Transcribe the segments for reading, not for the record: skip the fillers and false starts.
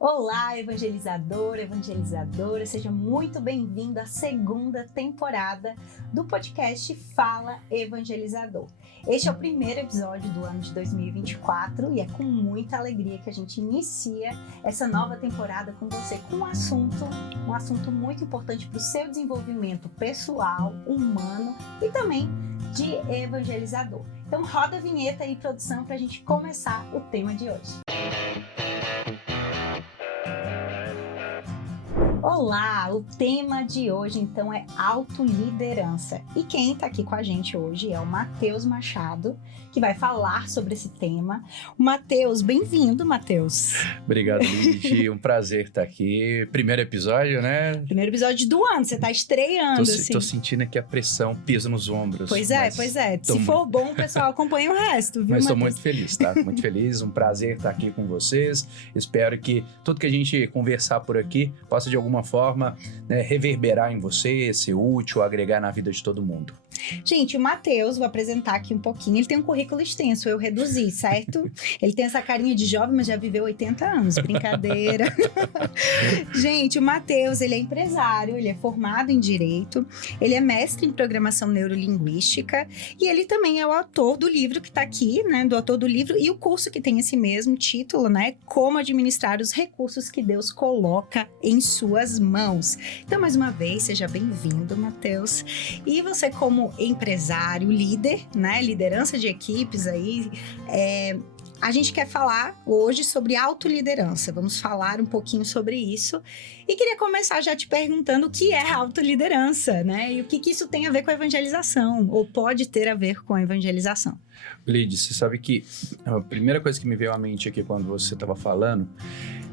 Olá, evangelizador, evangelizadora, seja muito bem-vindo à segunda temporada do podcast Fala Evangelizador. Este é o primeiro episódio do ano de 2024 e é com muita alegria que a gente inicia essa nova temporada com você com um assunto muito importante para o seu desenvolvimento pessoal, humano e também de evangelizador. Então roda a vinheta aí, produção, para a gente começar o tema de hoje. Olá, o tema de hoje então é autoliderança e quem está aqui com a gente hoje é o Matheus Machado, que vai falar sobre esse tema. Matheus, bem-vindo, Matheus. Obrigado, Lidy, um prazer estar aqui. Primeiro episódio, né? Primeiro episódio do ano, você está estreando, assim. Tô sentindo aqui a pressão, peso nos ombros. Pois é. Se for bom, o pessoal acompanha o resto, viu, Mas estou Matheus? muito feliz, tá? Muito feliz, um prazer estar aqui com vocês. Espero que tudo que a gente conversar por aqui possa de alguma forma, né, reverberar em você, ser útil, agregar na vida de todo mundo. Gente, o Matheus, vou apresentar aqui um pouquinho, ele tem um currículo extenso, eu reduzi, certo? Ele tem essa carinha de jovem, mas já viveu 80 anos, brincadeira. Gente, o Matheus, ele é empresário, ele é formado em Direito, ele é mestre em Programação Neurolinguística e ele também é o autor do livro que está aqui, né, do autor do livro e o curso que tem esse mesmo título, né, Como Administrar os Recursos que Deus Coloca em Suas Mãos. Então, mais uma vez, seja bem-vindo, Matheus. E você, como empresário, líder, né? Liderança de equipes aí, a gente quer falar hoje sobre autoliderança. Vamos falar um pouquinho sobre isso. E queria começar já te perguntando o que é autoliderança, né? E o que isso tem a ver com a evangelização, ou pode ter a ver com a evangelização. Lidy, você sabe que a primeira coisa que me veio à mente aqui quando você estava falando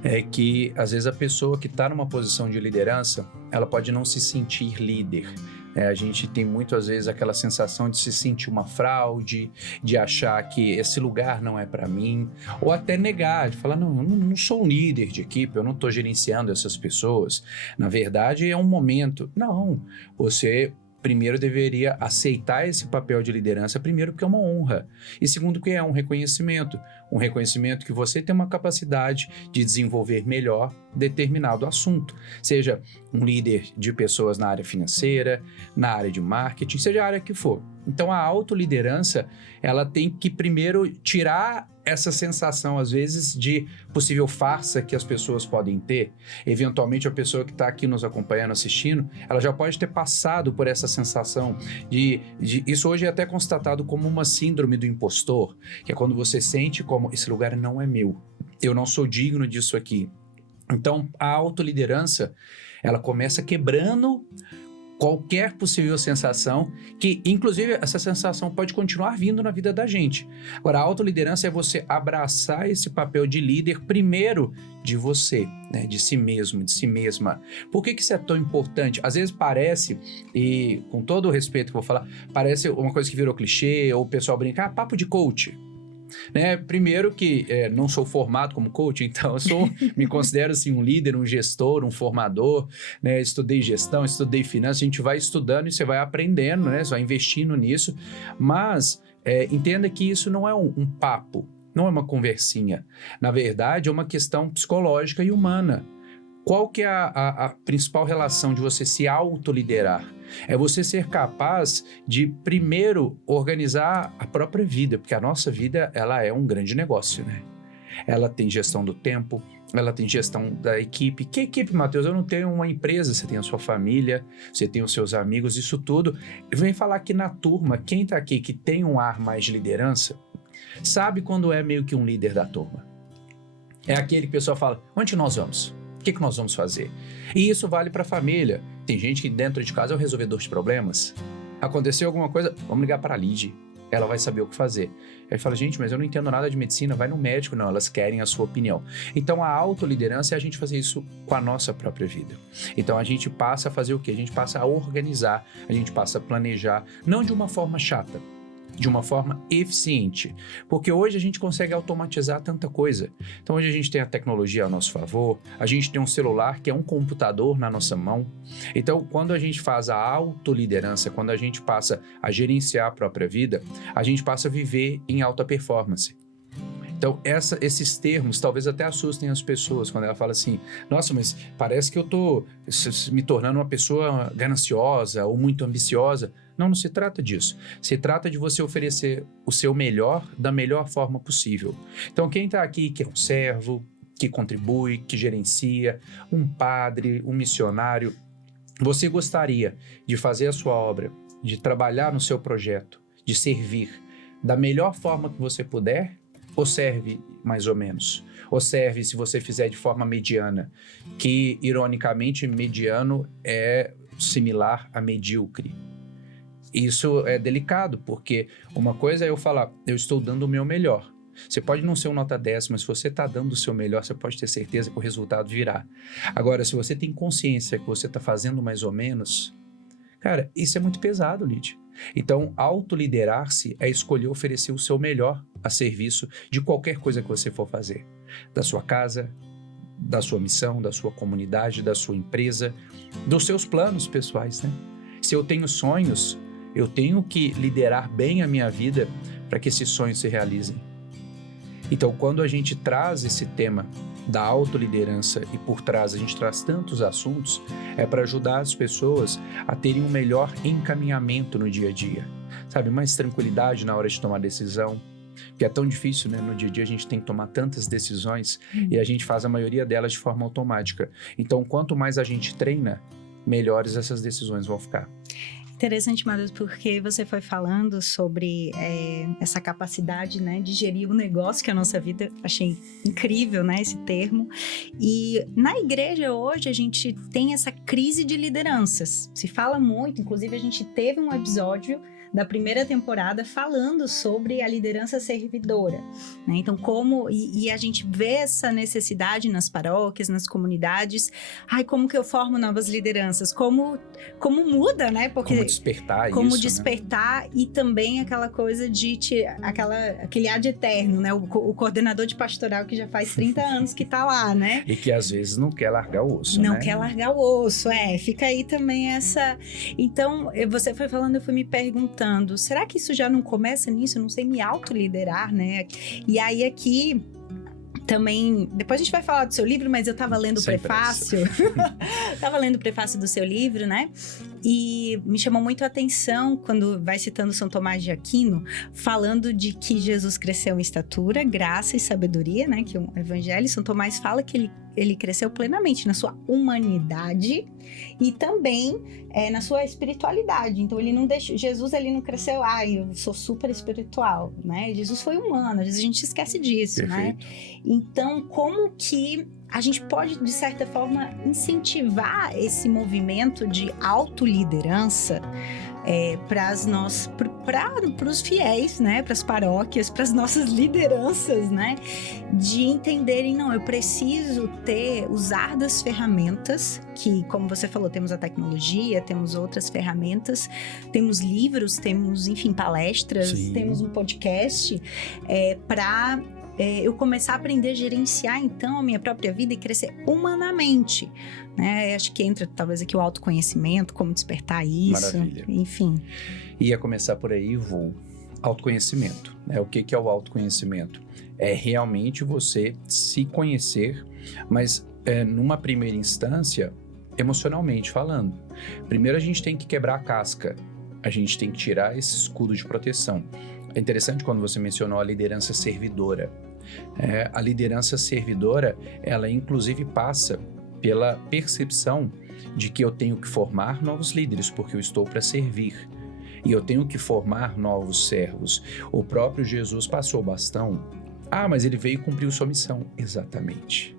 é que, às vezes, a pessoa que está numa posição de liderança, ela pode não se sentir líder. A gente tem muitas vezes aquela sensação de se sentir uma fraude, de achar que esse lugar não é para mim, ou até negar, de falar, não, eu não sou um líder de equipe, eu não estou gerenciando essas pessoas. Na verdade, é um momento. Não, você primeiro deveria aceitar esse papel de liderança, primeiro porque é uma honra, e segundo que é um reconhecimento que você tem uma capacidade de desenvolver melhor determinado assunto, seja um líder de pessoas na área financeira, na área de marketing, seja a área que for. Então a autoliderança, ela tem que primeiro tirar essa sensação, às vezes, de possível farsa que as pessoas podem ter. Eventualmente, a pessoa que está aqui nos acompanhando, assistindo, ela já pode ter passado por essa sensação de... Isso hoje é até constatado como uma síndrome do impostor, que é quando você sente como, esse lugar não é meu, eu não sou digno disso aqui. Então, a autoliderança, ela começa quebrando qualquer possível sensação, que inclusive essa sensação pode continuar vindo na vida da gente. Agora, a autoliderança é você abraçar esse papel de líder primeiro de você, né? De si mesmo, de si mesma. Por que isso é tão importante? Às vezes parece, e com todo o respeito que eu vou falar, parece uma coisa que virou clichê, ou o pessoal brinca, papo de coach. Né? Primeiro que não sou formado como coach, então eu me considero assim, um líder, um gestor, um formador, né? Estudei gestão, estudei finanças, a gente vai estudando e você vai aprendendo, né? Você vai investindo nisso, mas entenda que isso não é um papo, não é uma conversinha, na verdade é uma questão psicológica e humana. Qual que é a principal relação de você se autoliderar? É você ser capaz de, primeiro, organizar a própria vida, porque a nossa vida, ela é um grande negócio, né? Ela tem gestão do tempo, ela tem gestão da equipe. Que equipe, Matheus? Eu não tenho uma empresa, você tem a sua família, você tem os seus amigos, isso tudo. Vem falar aqui na turma, quem tá aqui que tem um ar mais de liderança, sabe quando é meio que um líder da turma. É aquele que o pessoal fala, onde nós vamos? O que nós vamos fazer? E isso vale para a família. Tem gente que dentro de casa é o resolvedor de problemas. Aconteceu alguma coisa, vamos ligar para a Lidy. Ela vai saber o que fazer. Aí fala, gente, mas eu não entendo nada de medicina, vai no médico. Não, elas querem a sua opinião. Então a autoliderança é a gente fazer isso com a nossa própria vida. Então a gente passa a fazer o quê? A gente passa a organizar, a gente passa a planejar, não de uma forma chata, de uma forma eficiente, porque hoje a gente consegue automatizar tanta coisa. Então hoje a gente tem a tecnologia ao nosso favor, a gente tem um celular que é um computador na nossa mão. Então quando a gente faz a autoliderança, quando a gente passa a gerenciar a própria vida, a gente passa a viver em alta performance. Então, esses termos talvez até assustem as pessoas quando ela fala assim, nossa, mas parece que eu tô me tornando uma pessoa gananciosa ou muito ambiciosa. Não se trata disso. Se trata de você oferecer o seu melhor da melhor forma possível. Então, quem está aqui que é um servo, que contribui, que gerencia, um padre, um missionário, você gostaria de fazer a sua obra, de trabalhar no seu projeto, de servir da melhor forma que você puder, ou serve mais ou menos? Ou serve se você fizer de forma mediana, que ironicamente mediano é similar a medíocre. Isso é delicado, porque uma coisa é eu falar, eu estou dando o meu melhor. Você pode não ser um nota 10, mas se você está dando o seu melhor, você pode ter certeza que o resultado virá. Agora, se você tem consciência que você está fazendo mais ou menos, cara, isso é muito pesado, Lídia. Então, autoliderar-se é escolher oferecer o seu melhor a serviço de qualquer coisa que você for fazer. Da sua casa, da sua missão, da sua comunidade, da sua empresa, dos seus planos pessoais, né? Se eu tenho sonhos, eu tenho que liderar bem a minha vida para que esses sonhos se realizem. Então, quando a gente traz esse tema da autoliderança e por trás a gente traz tantos assuntos, é para ajudar as pessoas a terem um melhor encaminhamento no dia a dia, sabe? Mais tranquilidade na hora de tomar decisão, porque é tão difícil, né? No dia a dia a gente tem que tomar tantas decisões e a gente faz a maioria delas de forma automática. Então, quanto mais a gente treina, melhores essas decisões vão ficar. Interessante, Matheus, porque você foi falando sobre essa capacidade, né, de gerir o negócio, que é a nossa vida, achei incrível, né, esse termo. E na igreja hoje a gente tem essa crise de lideranças. Se fala muito, inclusive a gente teve um episódio da primeira temporada falando sobre a liderança servidora, né? Então, e a gente vê essa necessidade nas paróquias, nas comunidades. Como que eu formo novas lideranças? Como muda, né? Porque como despertar como isso, despertar, né? E também aquela coisa de aquele ad eterno, né? O coordenador de pastoral que já faz 30 anos que tá lá, né? E que às vezes não quer largar o osso, Não né? quer largar o osso, fica aí também essa... Então, você foi falando, eu fui me perguntando, será que isso já não começa nisso? Eu não sei me autoliderar, né? E aí aqui também, depois a gente vai falar do seu livro, mas eu tava lendo o prefácio. Tava lendo o prefácio do seu livro, né? E me chamou muito a atenção quando vai citando São Tomás de Aquino, falando de que Jesus cresceu em estatura, graça e sabedoria, né? Que o Evangelho, São Tomás fala que ele cresceu plenamente na sua humanidade e também na sua espiritualidade. Então, Jesus ele não cresceu, eu sou super espiritual, né? Jesus foi humano, às vezes a gente esquece disso, Perfeito. né? Então, como que a gente pode, de certa forma, incentivar esse movimento de autoliderança para os fiéis, né? Para as paróquias, para as nossas lideranças, né? De entenderem, não, eu preciso usar das ferramentas que, como você falou, temos a tecnologia, temos outras ferramentas, temos livros, temos, enfim, palestras, Sim. Temos um podcast para eu começar a aprender a gerenciar, então, a minha própria vida e crescer humanamente, né? Acho que entra, talvez, aqui o autoconhecimento, como despertar isso. Maravilha. Enfim. Ia começar por aí, autoconhecimento, né? O que é o autoconhecimento? É realmente você se conhecer, mas numa primeira instância, emocionalmente falando. Primeiro a gente tem que quebrar a casca, a gente tem que tirar esse escudo de proteção. É interessante quando você mencionou a liderança servidora. A liderança servidora, ela inclusive passa pela percepção de que eu tenho que formar novos líderes, porque eu estou para servir. E eu tenho que formar novos servos. O próprio Jesus passou o bastão. Mas ele veio cumprir sua missão. Exatamente.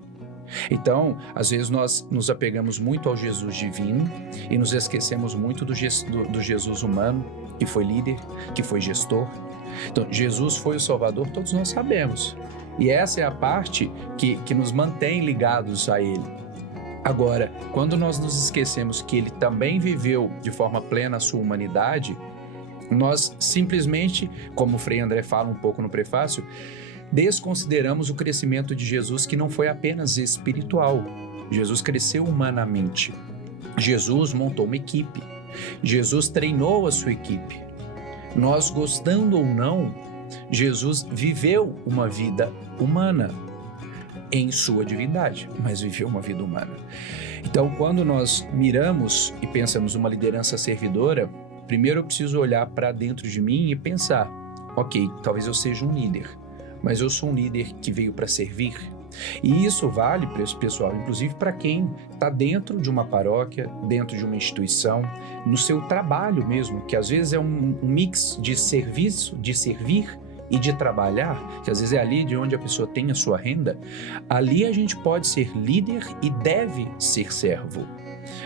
Então, às vezes nós nos apegamos muito ao Jesus divino e nos esquecemos muito do Jesus humano, que foi líder, que foi gestor. Então, Jesus foi o Salvador, todos nós sabemos. E essa é a parte que nos mantém ligados a Ele. Agora, quando nós nos esquecemos que Ele também viveu de forma plena a sua humanidade, nós simplesmente, como o Frei André fala um pouco no prefácio, desconsideramos o crescimento de Jesus, que não foi apenas espiritual. Jesus cresceu humanamente. Jesus montou uma equipe. Jesus treinou a sua equipe. Nós, gostando ou não, Jesus viveu uma vida humana em sua divindade, mas viveu uma vida humana. Então, quando nós miramos e pensamos uma liderança servidora, primeiro eu preciso olhar para dentro de mim e pensar, ok, talvez eu seja um líder, mas eu sou um líder que veio para servir. E isso vale para esse pessoal, inclusive para quem está dentro de uma paróquia, dentro de uma instituição, no seu trabalho mesmo, que às vezes é um mix de serviço, de servir e de trabalhar, que às vezes é ali de onde a pessoa tem a sua renda. Ali a gente pode ser líder e deve ser servo.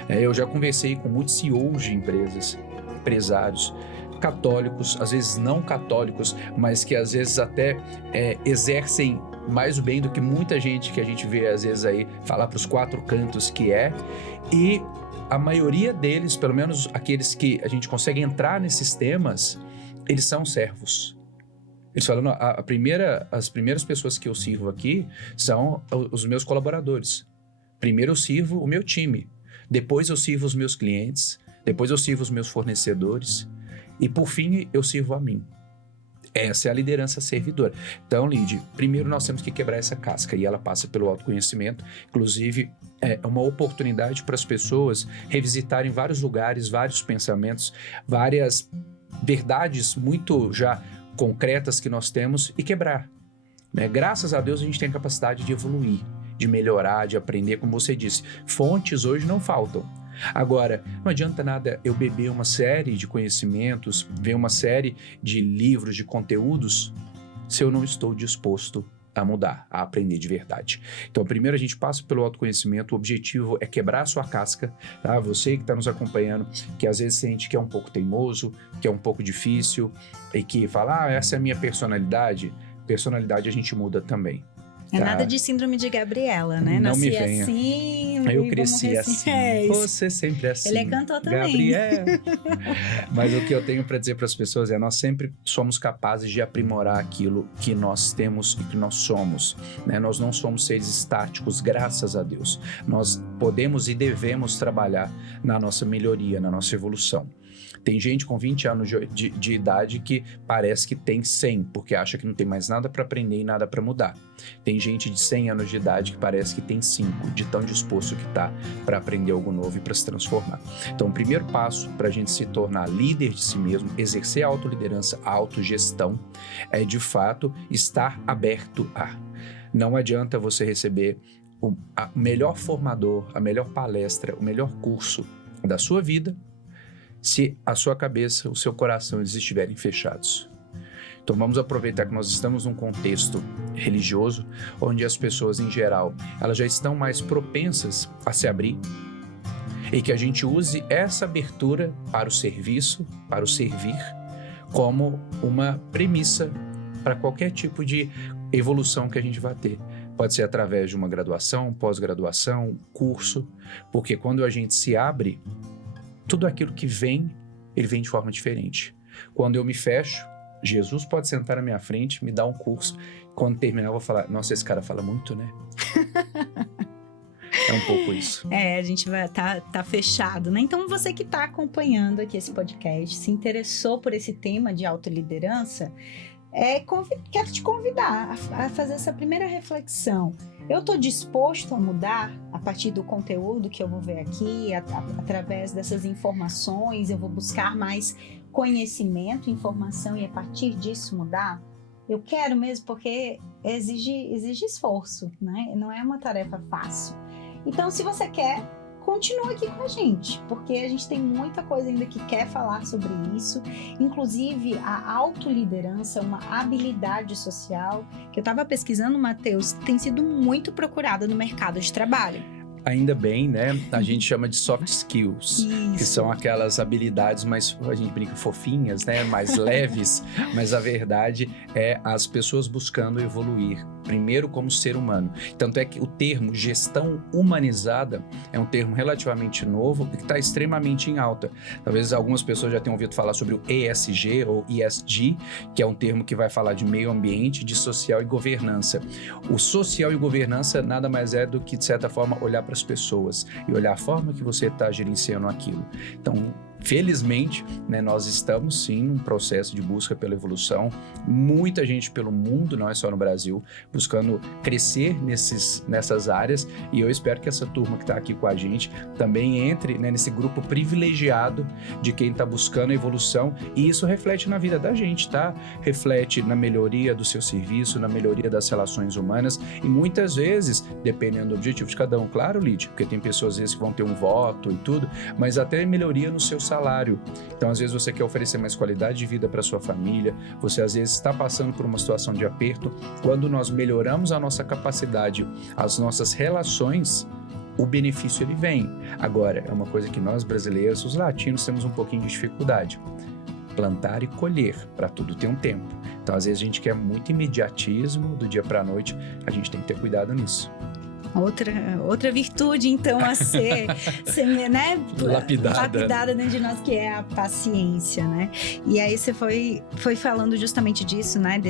Eu já conversei com muitos CEOs de empresas, empresários, católicos, às vezes não católicos, mas que às vezes até exercem mais o bem do que muita gente que a gente vê às vezes aí falar para os quatro cantos que é, e a maioria deles, pelo menos aqueles que a gente consegue entrar nesses temas, eles são servos. Eles falam, não, as primeiras pessoas que eu sirvo aqui são os meus colaboradores. Primeiro eu sirvo o meu time, depois eu sirvo os meus clientes, depois eu sirvo os meus fornecedores e por fim eu sirvo a mim. Essa é a liderança servidora. Então, Linde, primeiro nós temos que quebrar essa casca e ela passa pelo autoconhecimento. Inclusive, é uma oportunidade para as pessoas revisitarem vários lugares, vários pensamentos, várias verdades muito já concretas que nós temos e quebrar. Graças a Deus a gente tem a capacidade de evoluir, de melhorar, de aprender, como você disse. Fontes hoje não faltam. Agora, não adianta nada eu beber uma série de conhecimentos, ver uma série de livros, de conteúdos, se eu não estou disposto a mudar, a aprender de verdade. Então, primeiro a gente passa pelo autoconhecimento, o objetivo é quebrar a sua casca, tá? Você que está nos acompanhando, que às vezes sente que é um pouco teimoso, que é um pouco difícil, e que fala, essa é a minha personalidade. Personalidade a gente muda também. É nada de síndrome de Gabriela, né? Não Nasci me venha. assim, Eu cresci assim. Você sempre é assim. Ele é cantor também. Gabriel. Mas o que eu tenho para dizer para as pessoas é: nós sempre somos capazes de aprimorar aquilo que nós temos e que nós somos. Né? Nós não somos seres estáticos, graças a Deus. Nós podemos e devemos trabalhar na nossa melhoria, na nossa evolução. Tem gente com 20 anos de idade que parece que tem 100, porque acha que não tem mais nada para aprender e nada para mudar. Tem gente de 100 anos de idade que parece que tem 5, de tão disposto que está para aprender algo novo e para se transformar. Então, o primeiro passo para a gente se tornar líder de si mesmo, exercer a autoliderança, a autogestão, é de fato estar aberto a. Não adianta você receber o melhor formador, a melhor palestra, o melhor curso da sua vida, se a sua cabeça, o seu coração, eles estiverem fechados. Então vamos aproveitar que nós estamos num contexto religioso, onde as pessoas em geral, elas já estão mais propensas a se abrir, e que a gente use essa abertura para o serviço, para o servir, como uma premissa para qualquer tipo de evolução que a gente vai ter. Pode ser através de uma graduação, pós-graduação, curso, porque quando a gente se abre, tudo aquilo que vem, ele vem de forma diferente. Quando eu me fecho, Jesus pode sentar na minha frente, me dar um curso. Quando terminar, eu vou falar, nossa, esse cara fala muito, né? É um pouco isso. A gente vai tá fechado, né? Então, você que está acompanhando aqui esse podcast, se interessou por esse tema de autoliderança, quero te convidar a fazer essa primeira reflexão. Eu estou disposto a mudar a partir do conteúdo que eu vou ver aqui, através dessas informações, eu vou buscar mais conhecimento, informação e a partir disso mudar? Eu quero mesmo, porque exige esforço, né? Não é uma tarefa fácil. Então, se você quer, continua aqui com a gente, porque a gente tem muita coisa ainda que quer falar sobre isso, inclusive a autoliderança, uma habilidade social, que eu estava pesquisando, Matheus, tem sido muito procurada no mercado de trabalho. Ainda bem, né? A gente chama de soft skills, Isso. que são aquelas habilidades mais, a gente brinca, fofinhas, né? Mais leves, mas a verdade é as pessoas buscando evoluir, primeiro como ser humano. Tanto é que o termo gestão humanizada é um termo relativamente novo e que está extremamente em alta. Talvez algumas pessoas já tenham ouvido falar sobre o ESG ou ESG, que é um termo que vai falar de meio ambiente, de social e governança. O social e governança nada mais é do que, de certa forma, olhar para as pessoas e olhar a forma que você está gerenciando aquilo. Então, felizmente, né, nós estamos sim num processo de busca pela evolução. Muita gente pelo mundo, não é só no Brasil, buscando crescer nessas áreas, e eu espero que essa turma que está aqui com a gente também entre, né, nesse grupo privilegiado de quem está buscando a evolução, e isso reflete na vida da gente, tá? Reflete na melhoria do seu serviço, na melhoria das relações humanas, e muitas vezes, dependendo do objetivo de cada um, claro, Lídia, porque tem pessoas às vezes que vão ter um voto e tudo, mas até melhoria no seu salário. Então, às vezes você quer oferecer mais qualidade de vida para sua família, você às vezes está passando por uma situação de aperto. Quando nós melhoramos a nossa capacidade, as nossas relações, o benefício ele vem. Agora, é uma coisa que nós brasileiros, os latinos, temos um pouquinho de dificuldade. Plantar e colher, para tudo tem um tempo. Então, às vezes a gente quer muito imediatismo do dia para a noite, a gente tem que ter cuidado nisso. Outra virtude, então, a ser né, lapidada dentro de nós, que é a paciência, né? E aí você foi falando justamente disso, né?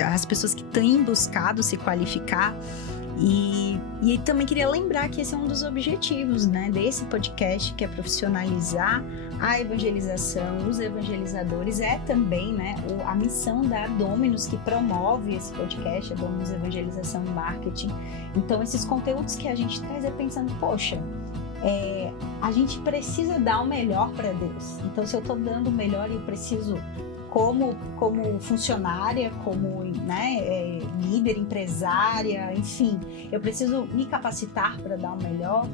As pessoas que têm buscado se qualificar. E também queria lembrar que esse é um dos objetivos, né, desse podcast, que é profissionalizar a evangelização, os evangelizadores. É também, né, a missão da Dominus, que promove esse podcast, a Dominus Evangelização e Marketing. Então, esses conteúdos que a gente traz é pensando, poxa, a gente precisa dar o melhor para Deus. Então, se eu estou dando o melhor, eu preciso... Como funcionária, como, né, líder, empresária, enfim, eu preciso me capacitar para dar o melhor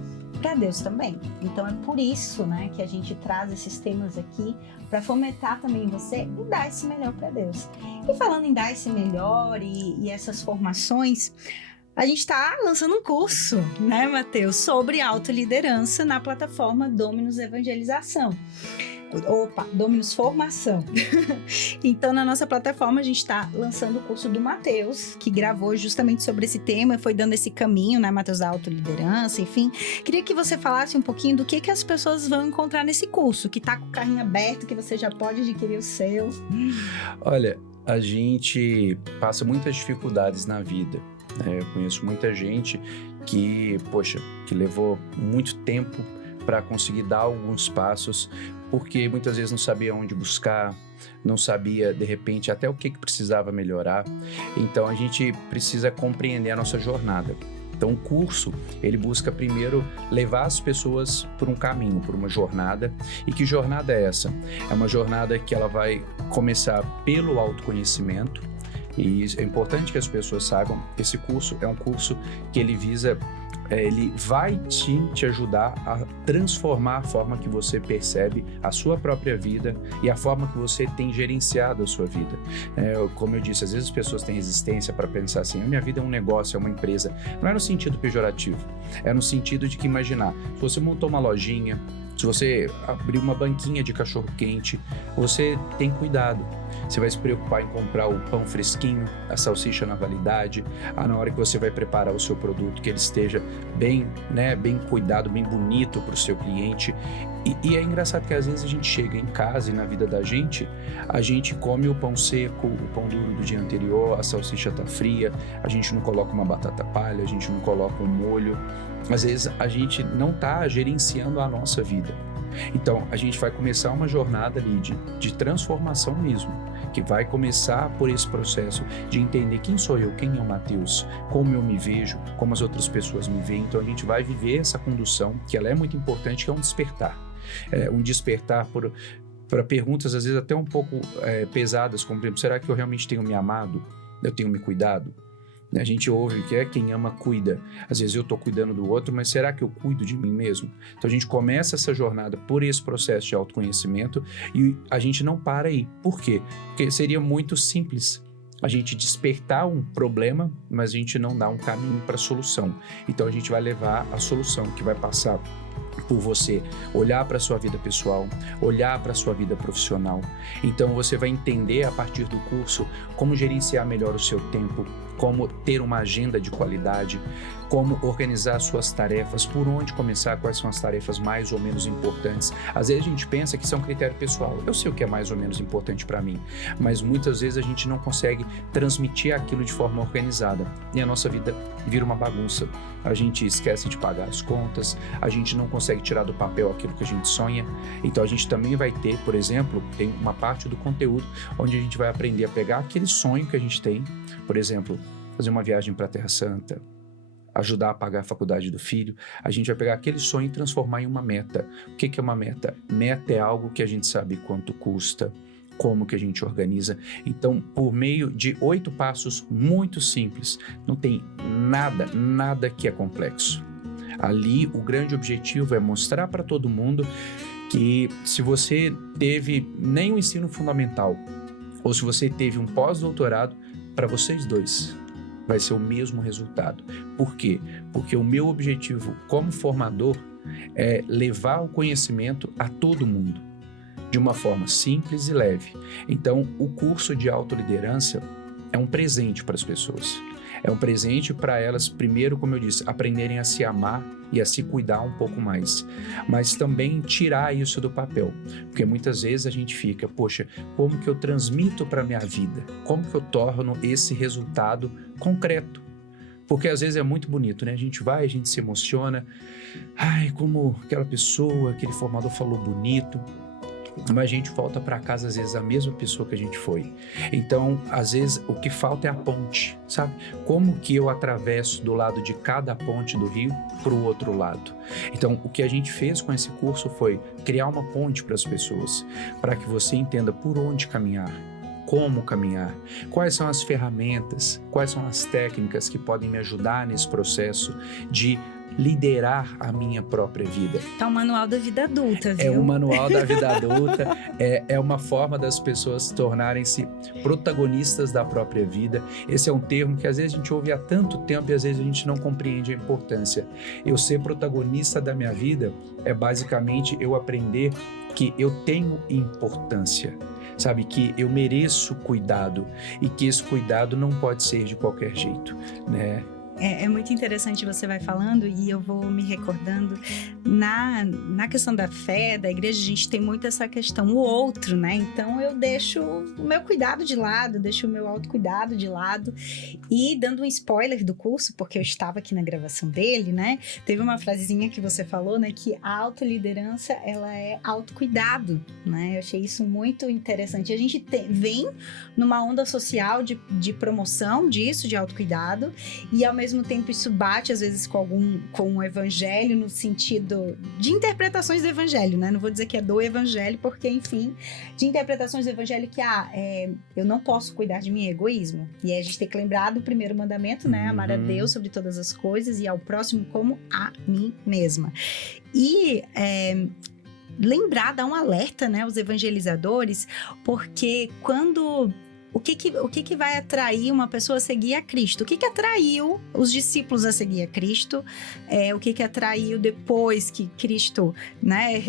para Deus também. Então é por isso, né, que a gente traz esses temas aqui para fomentar também em você e dar esse melhor para Deus. E falando em dar esse melhor e essas formações, a gente está lançando um curso, né, Matheus, sobre autoliderança na plataforma Dominus Evangelização. Dominus Formação. Então, na nossa plataforma, a gente está lançando o curso do Matheus, que gravou justamente sobre esse tema, foi dando esse caminho, né, Matheus, da autoliderança, enfim. Queria que você falasse um pouquinho do que as pessoas vão encontrar nesse curso, que está com o carrinho aberto, que você já pode adquirir o seu. Olha, a gente passa muitas dificuldades na vida. Eu conheço muita gente que levou muito tempo para conseguir dar alguns passos, porque muitas vezes não sabia onde buscar, não sabia, de repente, até o que precisava melhorar. Então, a gente precisa compreender a nossa jornada. Então, o curso, ele busca primeiro levar as pessoas por um caminho, por uma jornada. E que jornada é essa? É uma jornada que ela vai começar pelo autoconhecimento. E é importante que as pessoas saibam que esse curso é um curso que ele visa... ele vai te ajudar a transformar a forma que você percebe a sua própria vida e a forma que você tem gerenciado a sua vida. Como eu disse, às vezes as pessoas têm resistência para pensar assim, minha vida é um negócio, é uma empresa. Não é no sentido pejorativo, é no sentido de que imaginar, se você montou uma lojinha, se você abrir uma banquinha de cachorro-quente, você tem cuidado. Você vai se preocupar em comprar o pão fresquinho, a salsicha na validade, na hora que você vai preparar o seu produto, que ele esteja bem, né, bem cuidado, bem bonito para o seu cliente. E é engraçado que às vezes a gente chega em casa e na vida da gente, a gente come o pão seco, o pão duro do dia anterior, a salsicha tá fria, a gente não coloca uma batata palha, a gente não coloca um molho. Às vezes a gente não tá gerenciando a nossa vida. Então, a gente vai começar uma jornada ali de transformação mesmo, que vai começar por esse processo de entender quem sou eu, quem é o Matheus, como eu me vejo, como as outras pessoas me veem. Então, a gente vai viver essa condução, que ela é muito importante, que é um despertar. Um despertar para perguntas, às vezes, até um pouco pesadas, como, por exemplo, será que eu realmente tenho me amado? Eu tenho me cuidado? A gente ouve que quem ama cuida. Às vezes eu estou cuidando do outro, mas será que eu cuido de mim mesmo? Então a gente começa essa jornada por esse processo de autoconhecimento e a gente não para aí. Por quê? Porque seria muito simples a gente despertar um problema, mas a gente não dá um caminho para a solução. Então a gente vai levar a solução, que vai passar por você olhar para a sua vida pessoal, olhar para a sua vida profissional. Então você vai entender a partir do curso como gerenciar melhor o seu tempo, como ter uma agenda de qualidade, como organizar suas tarefas, por onde começar, quais são as tarefas mais ou menos importantes. Às vezes a gente pensa que isso é um critério pessoal. Eu sei o que é mais ou menos importante para mim, mas muitas vezes a gente não consegue transmitir aquilo de forma organizada e a nossa vida vira uma bagunça. A gente esquece de pagar as contas, a gente não consegue consegue tirar do papel aquilo que a gente sonha. Então a gente também vai ter, por exemplo, tem uma parte do conteúdo onde a gente vai aprender a pegar aquele sonho que a gente tem, por exemplo, fazer uma viagem para a Terra Santa, ajudar a pagar a faculdade do filho. A gente vai pegar aquele sonho e transformar em uma meta. O que é uma meta? Meta é algo que a gente sabe quanto custa, como que a gente organiza. Então, por meio de 8 passos muito simples, não tem nada que é complexo. Ali, o grande objetivo é mostrar para todo mundo que se você teve nem o ensino fundamental, ou se você teve um pós-doutorado, para vocês dois vai ser o mesmo resultado. Por quê? Porque o meu objetivo como formador é levar o conhecimento a todo mundo, de uma forma simples e leve. Então, o curso de autoliderança é um presente para as pessoas. É um presente para elas, primeiro, como eu disse, aprenderem a se amar e a se cuidar um pouco mais. Mas também tirar isso do papel. Porque muitas vezes a gente fica, poxa, como que eu transmito para a minha vida? Como que eu torno esse resultado concreto? Porque às vezes é muito bonito, né? A gente vai, a gente se emociona. Ai, como aquela pessoa, aquele formador falou bonito. Mas a gente volta para casa, às vezes, a mesma pessoa que a gente foi. Então, às vezes, o que falta é a ponte, sabe? Como que eu atravesso do lado de cada ponte do rio para o outro lado? Então, o que a gente fez com esse curso foi criar uma ponte para as pessoas, para que você entenda por onde caminhar, como caminhar, quais são as ferramentas, quais são as técnicas que podem me ajudar nesse processo de liderar a minha própria vida. Tá um manual da vida adulta, viu? É um manual da vida adulta, é uma forma das pessoas tornarem-se protagonistas da própria vida. Esse é um termo que às vezes a gente ouve há tanto tempo e às vezes a gente não compreende a importância. Eu ser protagonista da minha vida é basicamente eu aprender que eu tenho importância, sabe? Que eu mereço cuidado e que esse cuidado não pode ser de qualquer jeito, né? É muito interessante você vai falando e eu vou me recordando na questão da fé, da igreja, a gente tem muito essa questão, o outro, né? Então eu deixo o meu cuidado de lado, deixo o meu autocuidado de lado e dando um spoiler do curso, porque eu estava aqui na gravação dele, né? Teve uma frasezinha que você falou, né? Que a autoliderança, ela é autocuidado, né? Eu achei isso muito interessante. A gente vem numa onda social de promoção disso, de autocuidado, e ao mesmo tempo isso bate às vezes com o evangelho no sentido de interpretações do evangelho, né? Não vou dizer que é do evangelho, porque enfim, de interpretações do evangelho que eu não posso cuidar de mim, é egoísmo. E aí a gente tem que lembrar do primeiro mandamento, né? Amar a Deus sobre todas as coisas e ao próximo como a mim mesma. E lembrar, dar um alerta, né, aos evangelizadores, porque quando... O que vai atrair uma pessoa a seguir a Cristo? O que atraiu os discípulos a seguir a Cristo? O que atraiu depois que Cristo, né,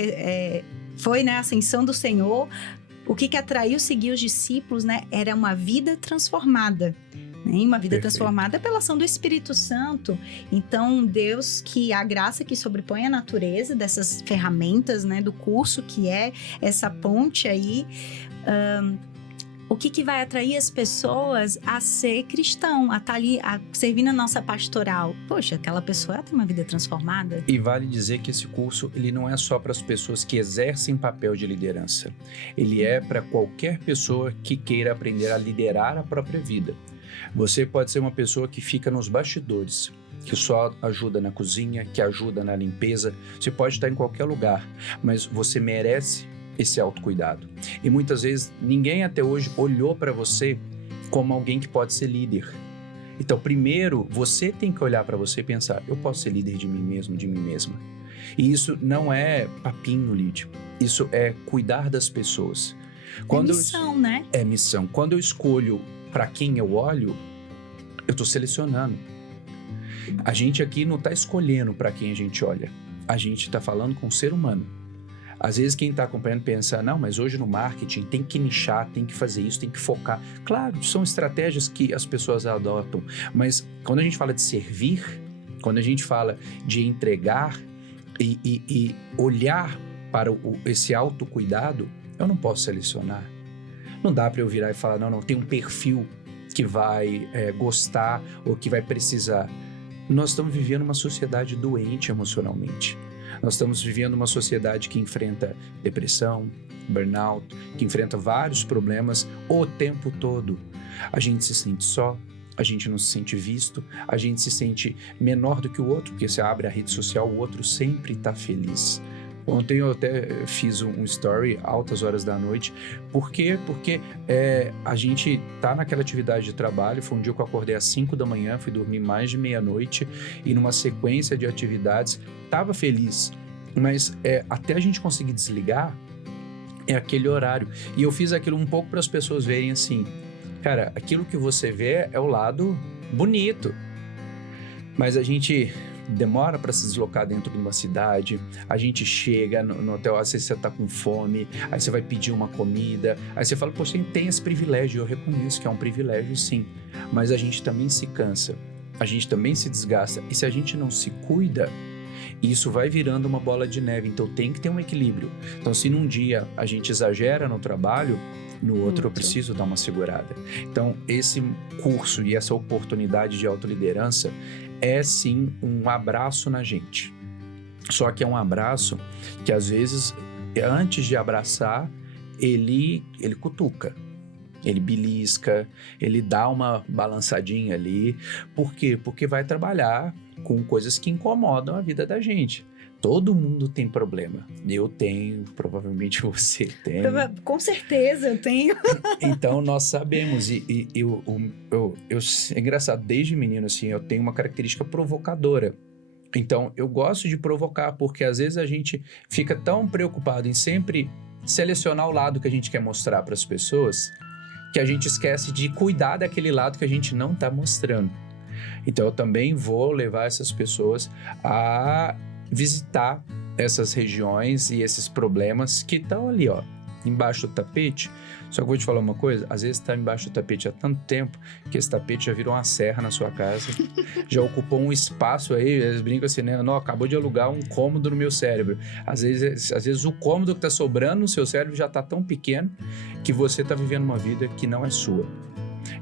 foi na ascensão do Senhor? O que atraiu seguir os discípulos, né? Era uma vida transformada. Uma vida transformada pela ação do Espírito Santo. Então, Deus, que a graça que sobrepõe a natureza dessas ferramentas, né, do curso, que é essa ponte aí... O que vai atrair as pessoas a ser cristão, a estar ali, a servir na nossa pastoral? Poxa, aquela pessoa tem uma vida transformada. E vale dizer que esse curso, ele não é só para as pessoas que exercem papel de liderança. Ele é para qualquer pessoa que queira aprender a liderar a própria vida. Você pode ser uma pessoa que fica nos bastidores, que só ajuda na cozinha, que ajuda na limpeza. Você pode estar em qualquer lugar, mas você merece esse autocuidado. E muitas vezes ninguém até hoje olhou para você como alguém que pode ser líder. Então, primeiro, você tem que olhar para você e pensar, eu posso ser líder de mim mesmo, de mim mesma. E isso não é papinho, Lídia. Isso é cuidar das pessoas. É missão, né? É missão. Quando eu escolho para quem eu olho, eu estou selecionando. A gente aqui não está escolhendo para quem a gente olha. A gente está falando com o ser humano. Às vezes quem está acompanhando pensa, não, mas hoje no marketing tem que nichar, tem que fazer isso, tem que focar. Claro, são estratégias que as pessoas adotam, mas quando a gente fala de servir, quando a gente fala de entregar e olhar para esse autocuidado, eu não posso selecionar. Não dá para eu virar e falar, não, tem um perfil que vai gostar ou que vai precisar. Nós estamos vivendo uma sociedade doente emocionalmente. Nós estamos vivendo uma sociedade que enfrenta depressão, burnout, que enfrenta vários problemas o tempo todo. A gente se sente só, a gente não se sente visto, a gente se sente menor do que o outro, porque você abre a rede social, o outro sempre está feliz. Ontem eu até fiz um story altas horas da noite. Por quê? Porque a gente tá naquela atividade de trabalho. Foi um dia que eu acordei às 5 da manhã, fui dormir mais de meia-noite e numa sequência de atividades, tava feliz. Mas até a gente conseguir desligar, é aquele horário. E eu fiz aquilo um pouco para as pessoas verem assim, cara, aquilo que você vê é o lado bonito. Mas a gente demora para se deslocar dentro de uma cidade, a gente chega no hotel, às vezes você tá com fome, aí você vai pedir uma comida, aí você fala, poxa, tem esse privilégio, eu reconheço que é um privilégio sim, mas a gente também se cansa, a gente também se desgasta, e se a gente não se cuida, isso vai virando uma bola de neve, então tem que ter um equilíbrio. Então se num dia a gente exagera no trabalho, no outro eu preciso dar uma segurada. Então esse curso e essa oportunidade de autoliderança é sim um abraço na gente. Só que é um abraço que às vezes, antes de abraçar, ele cutuca, ele belisca, ele dá uma balançadinha ali. Por quê? Porque vai trabalhar com coisas que incomodam a vida da gente. Todo mundo tem problema. Eu tenho, provavelmente você tem. Com certeza eu tenho. Então nós sabemos. E é engraçado, desde menino assim, eu tenho uma característica provocadora. Então eu gosto de provocar, porque às vezes a gente fica tão preocupado em sempre selecionar o lado que a gente quer mostrar para as pessoas, que a gente esquece de cuidar daquele lado que a gente não está mostrando. Então eu também vou levar essas pessoas a visitar essas regiões e esses problemas que estão ali, ó, embaixo do tapete. Só que eu vou te falar uma coisa, às vezes está embaixo do tapete há tanto tempo que esse tapete já virou uma serra na sua casa, já ocupou um espaço aí, eles brincam assim, né? Não, acabou de alugar um cômodo no meu cérebro. Às vezes o cômodo que está sobrando no seu cérebro já está tão pequeno que você está vivendo uma vida que não é sua.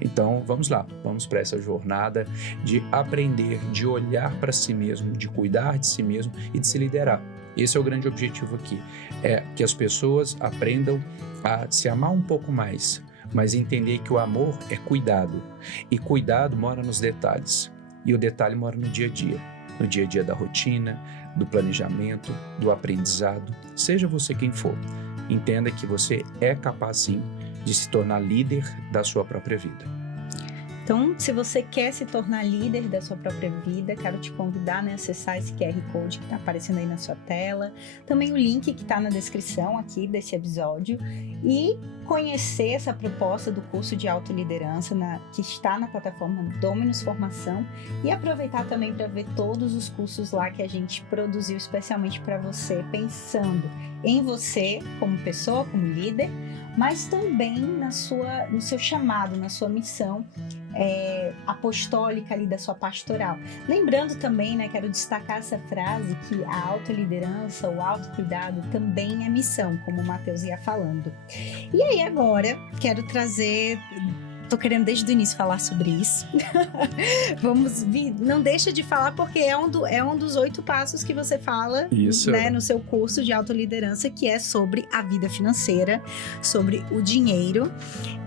Então, vamos lá, vamos para essa jornada de aprender, de olhar para si mesmo, de cuidar de si mesmo e de se liderar. Esse é o grande objetivo aqui, é que as pessoas aprendam a se amar um pouco mais, mas entender que o amor é cuidado, e cuidado mora nos detalhes, e o detalhe mora no dia a dia da rotina, do planejamento, do aprendizado, seja você quem for, entenda que você é capaz sim de se tornar líder da sua própria vida. Então, se você quer se tornar líder da sua própria vida, quero te convidar a acessar esse QR Code que está aparecendo aí na sua tela, também o link que está na descrição aqui desse episódio, e conhecer essa proposta do curso de autoliderança que está na plataforma Dominus Formação, e aproveitar também para ver todos os cursos lá que a gente produziu especialmente para você, pensando em você como pessoa, como líder, mas também no seu chamado, na sua missão apostólica ali da sua pastoral. Lembrando também, né, quero destacar essa frase, que a autoliderança, o autocuidado também é missão, como o Matheus ia falando. E aí agora, quero trazer... Tô querendo desde o início falar sobre isso. Não deixa de falar, porque é um dos 8 passos que você fala, né, no seu curso de autoliderança, que é sobre a vida financeira, sobre o dinheiro.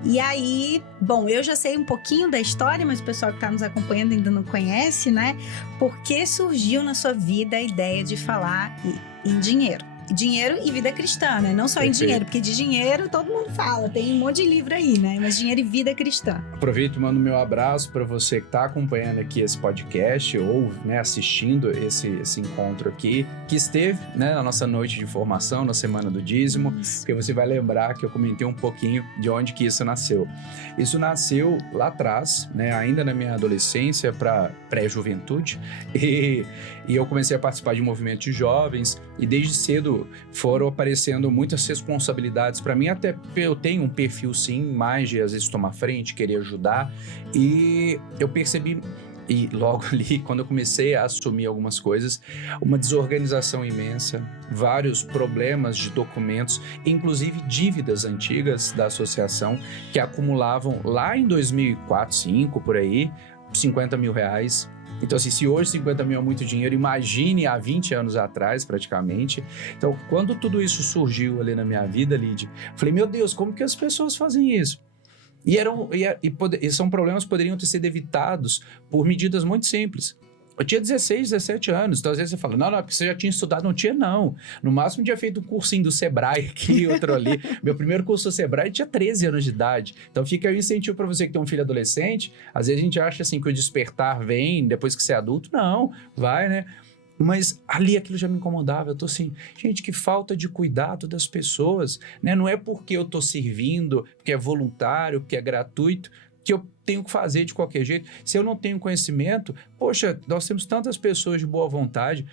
E aí, bom, eu já sei um pouquinho da história, mas o pessoal que está nos acompanhando ainda não conhece, né? Por que surgiu na sua vida a ideia de falar em dinheiro? Dinheiro e vida cristã, né? Não só em dinheiro, porque de dinheiro todo mundo fala, tem um monte de livro aí, né? Mas dinheiro e vida cristã. Aproveito e mando meu abraço para você que está acompanhando aqui esse podcast ou, né, assistindo esse encontro aqui, que esteve, né, na nossa noite de formação, na Semana do Dízimo, porque você vai lembrar que eu comentei um pouquinho de onde que isso nasceu. Isso nasceu lá atrás, né, ainda na minha adolescência para pré-juventude, e eu comecei a participar de um movimento de jovens, e desde cedo foram aparecendo muitas responsabilidades para mim, até eu tenho um perfil sim, mais de às vezes tomar frente, querer ajudar, e eu percebi, e logo ali, quando eu comecei a assumir algumas coisas, uma desorganização imensa, vários problemas de documentos, inclusive dívidas antigas da associação, que acumulavam lá em 2004, 2005, por aí, 50 mil reais, Então, assim, se hoje 50 mil é muito dinheiro, imagine há 20 anos atrás, praticamente. Então, quando tudo isso surgiu ali na minha vida, Lid, falei, meu Deus, como que as pessoas fazem isso? E são problemas que poderiam ter sido evitados por medidas muito simples. Eu tinha 16, 17 anos, então às vezes você fala, não, porque você já tinha estudado, não tinha não. No máximo tinha feito um cursinho do Sebrae aqui, outro ali. Meu primeiro curso do Sebrae tinha 13 anos de idade. Então fica aí o incentivo para você que tem um filho adolescente. Às vezes a gente acha assim que o despertar vem depois que você é adulto. Não, vai, né? Mas ali aquilo já me incomodava. Eu tô assim, gente, que falta de cuidado das pessoas, né? Não é porque eu tô servindo, porque é voluntário, porque é gratuito, que eu tenho que fazer de qualquer jeito. Se eu não tenho conhecimento, poxa, nós temos tantas pessoas de boa vontade.